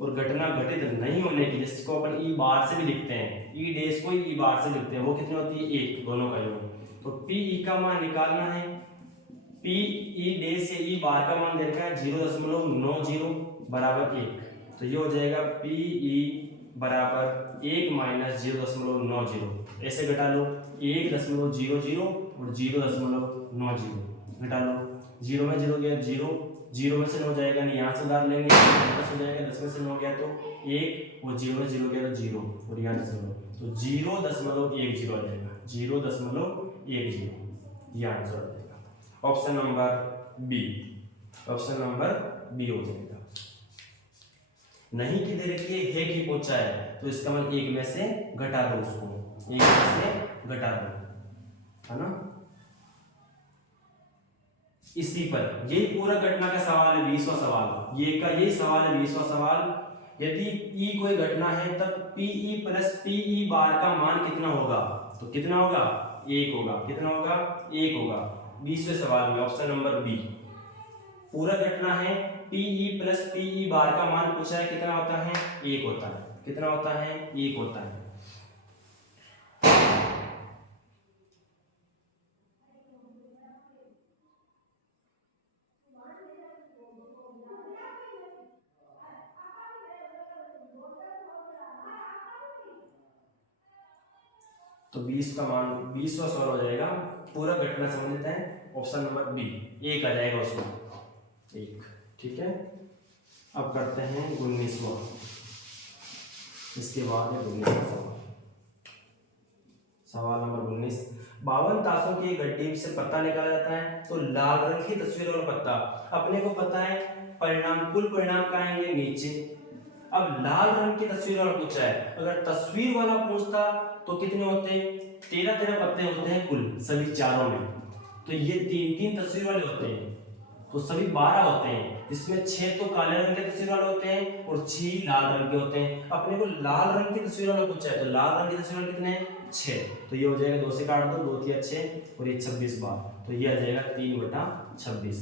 और घटना घटित नहीं होने की, जिसको अपन ई बार से भी लिखते हैं, ई डैश को ई बार से लिखते हैं, वो कितनी होती है एक, दोनों का योग। तो पीई का मान निकालना है, पी ई डैश से ई बार का मान दे रखा है 0.90 बराबर 1, तो ये हो जाएगा पी ई बराबर 1 माइनस 0.90। ऐसे घटा लो 1.00 और 0.90 घटा लो, 0 में 0 गया 0, 0 में से 9 जाएगा नहीं, यहाँ से उधार लेंगे 10 हो जाएगा, 10 में से 9 गया तो 1 और 0 में 0 गया तो 0 और यहाँ 0, तो 0.10 आ जाएगा 0.10 ये आंसर हो जाएगा। Option number B, option number B हो जाएगा। नहीं की दे रखी है की पूछा है, तो इसका मतलब एक में से घटा दो, उसको एक में से घटा दो, है ना। इसी पर यही पूरा घटना का सवाल है 20वां सवाल, ये का यही सवाल है 20वां सवाल। यदि ई कोई घटना है तब पीई प्लस पीई बार का मान कितना होगा, तो कितना होगा 1 होगा। कितना होगा 1 होगा। 20वें सवाल में ऑप्शन नंबर बी, पूरा घटना है पीई प्लस पीई बार का मान पूछा है, कितना होता है 1 होता है। कितना होता है 1 होता है। तो 20 का मान 20वां सवाल हो जाएगा, पूरा घटना संबंधित है, ऑप्शन नंबर बी 1 आ जाएगा उसमें 1। ठीक है। अब करते हैं 19वां, इसके बाद है 19वां सवाल। सवाल नंबर 19, 52 ताशों की गड्डी से पत्ता निकाला जाता है, तो लाल रंग की तस्वीर वाला पत्ता, अपने को पता है परिणाम कुल परिणाम का आएंगे नीचे। अब लाल रंग की तस्वीर वाला पूछा है, अगर तस्वीर वाला पूछता तो कितने होते हैं 13 पत्ते होते हैं कुल सभी चारों में, तो ये 3 तस्वीर वाले होते हैं, तो सभी 12 होते हैं, जिसमें 6 तो काले रंग के तस्वीर वाले होते हैं और 6 लाल रंग के होते हैं। अपने को लाल रंग की तस्वीर वाला पूछा है, तो लाल रंग की तस्वीर वाले कितने हैं 6, तो ये हो जाएगा 2 से काट दो, 2 3 6 और ये 26 बार, तो ये आ जाएगा 3/26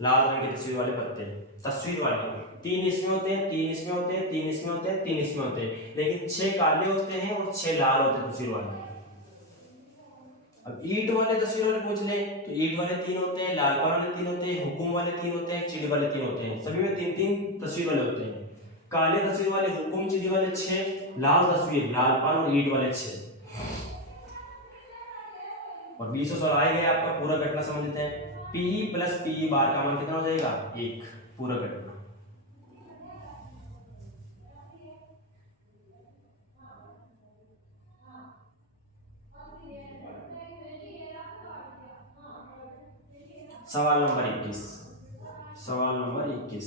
लाल रंग की तस्वीर वाले पत्ते। तस्वीर वाले 3 इसमें होते हैं, 3 इसमें होते हैं, 3 इसमें होते हैं, 3 इसमें होते हैं, लेकिन 6 काले होते हैं और 6 लाल होते हैं तस्वीर वाले। अब ईंट वाले तस्वीर वाले पूछ ले, तो ईंट वाले 3 होते हैं, लाल पान वाले 3 होते हैं, हुकुम वाले 3 होते हैं, चिड़ी वाले 3 होते हैं, सभी में 3 तस्वीर वाले होते हैं। काले तस्वीर वाले हुकुम चिड़ी वाले 6, लाल तस्वीर लाल पान और ईंट वाले 6। और 20 सवाल आए गए आपका पूरा घटना संबंधित है, पीई प्लस पीई बार का मान कितना हो जाएगा 1 पूरा घटना। सवाल नंबर 21, सवाल नंबर 21,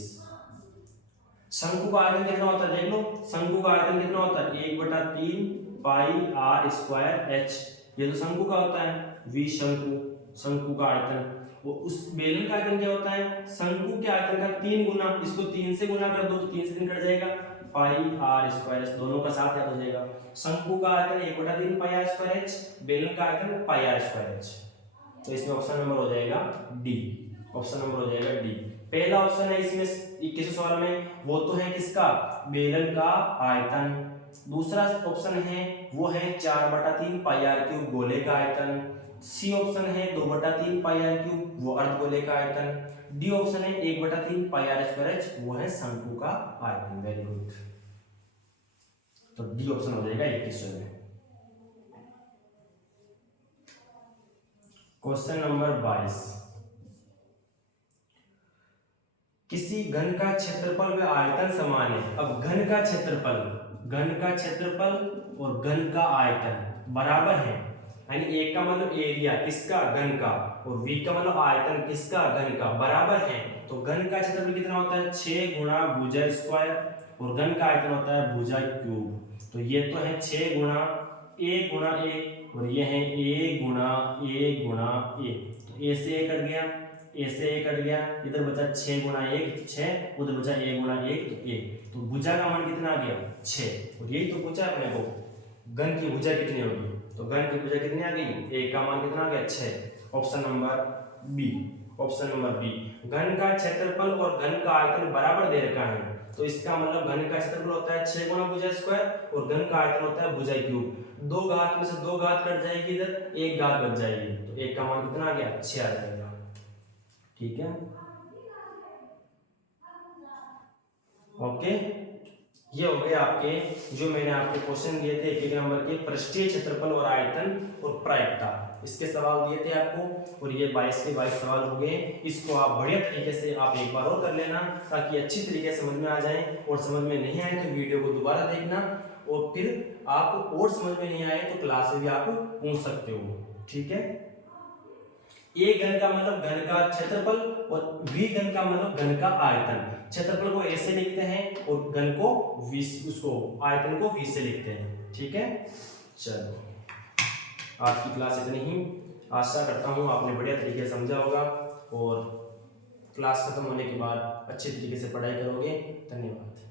शंकु का आयतन कितना होता है देख लो। शंकु का आयतन कितना होता है 1/3 पाई r स्क्वायर h, ये तो शंकु का होता है, वी शंकु, शंकु का आयतन। वो उस बेलन का आयतन क्या होता है, शंकु के आयतन का 3 गुना, इसको 3 से गुना कर दो तो 3 से 3 कट जाएगा, पाई आर स्क्वायर एच, दोनों का साथ याद हो जाएगा। शंकु का आयतन 1/3 पाई आर स्क्वायर एच, बेलन का आयतन पाई आर स्क्वायर एच। तो इसमें ऑप्शन नंबर हो जाएगा डी, ऑप्शन नंबर हो जाएगा डी। पहला ऑप्शन है इसमें 21वें सवाल में, वो तो है किसका, बेलन का आयतन। दूसरा ऑप्शन है वो है 4/3 पाई आर क्यूब गोले का आयतन। सी ऑप्शन है 2/3 पाई आर क्यूब वो अर्धगोले का आयतन। डी ऑप्शन है 1/3 पाई आर स्क्वायर एच वो है शंकु का आयतन। वेरी गुड, तो डी ऑप्शन हो जाएगा 21वें में। क्वेश्चन नंबर 22, किसी घन का क्षेत्रफल व आयतन समान है। अब घन का क्षेत्रफल और घन का आयतन बराबर है, यानी एक का मतलब एरिया किसका, घन का, और v का मतलब आयतन किसका, घन का, बराबर है। तो घन का क्षेत्रफल कितना होता है, 6 गुणा भुजा स्क्वायर, और घन का आयतन होता है भुजा क्यूब। तो ये तो है 6 गुणा a गुणा a, और ये है a गुणा a। तो a से a कट गया, a से a कट गया, इधर बचा 6 गुणा 1 6, उधर बचा a गुणा 1 तो a। तो भुजा का मान कितना आ गया 6, और यही तो पूछा अपने को, घन की भुजा कितनी होगी। तो घन की भुजा कितनी आ गई, a का मान कितना आ गया 6। Option number B, option number B. घन का क्षेत्रफल और घन का आयतन बराबर दे रखा है, तो इसका मतलब घन का क्षेत्रफल होता है 6 गुणा भुजा स्क्वायर, और घन का आयतन होता है भुजा क्यूब। 2 घात में से 2 घात कट जाएगी, इधर 1 घात बच जाएगी, तो 1 का मान कितना आ गया 6 आ जाएगा। ठीक है, ओके। ये हो गए आपके जो मैंने आपको क्वेश्चन दिए थे 1 नंबर के, पृष्ठीय क्षेत्रफल और आयतन और प्रायिकता, इसके सवाल दिए थे आपको, और ये 22 के 22 सवाल हो गए। इसको आप बढ़िया तरीके से आप एक बार और कर लेना, ताकि अच्छी तरीके से समझ में आ जाए, और समझ में नहीं आए तो वीडियो को दोबारा देखना, और फिर आप और समझ में नहीं आए तो क्लास में भी आप पूछ सकते हो। ठीक है, ए घन का मतलब घन का क्षेत्रफल, और वी घन का मतलब घन का आयतन। क्षेत्रफल को ए से लिखते हैं और घन को वी, उसको आयतन को वी से लिखते हैं। ठीक है, चलो आज की क्लास इतनी ही। आशा करता हूँ आपने बढ़िया तरीके से समझा होगा, और क्लास खत्म होने के बाद अच्छे तरीके से पढ़ाई करोगे। धन्यवाद।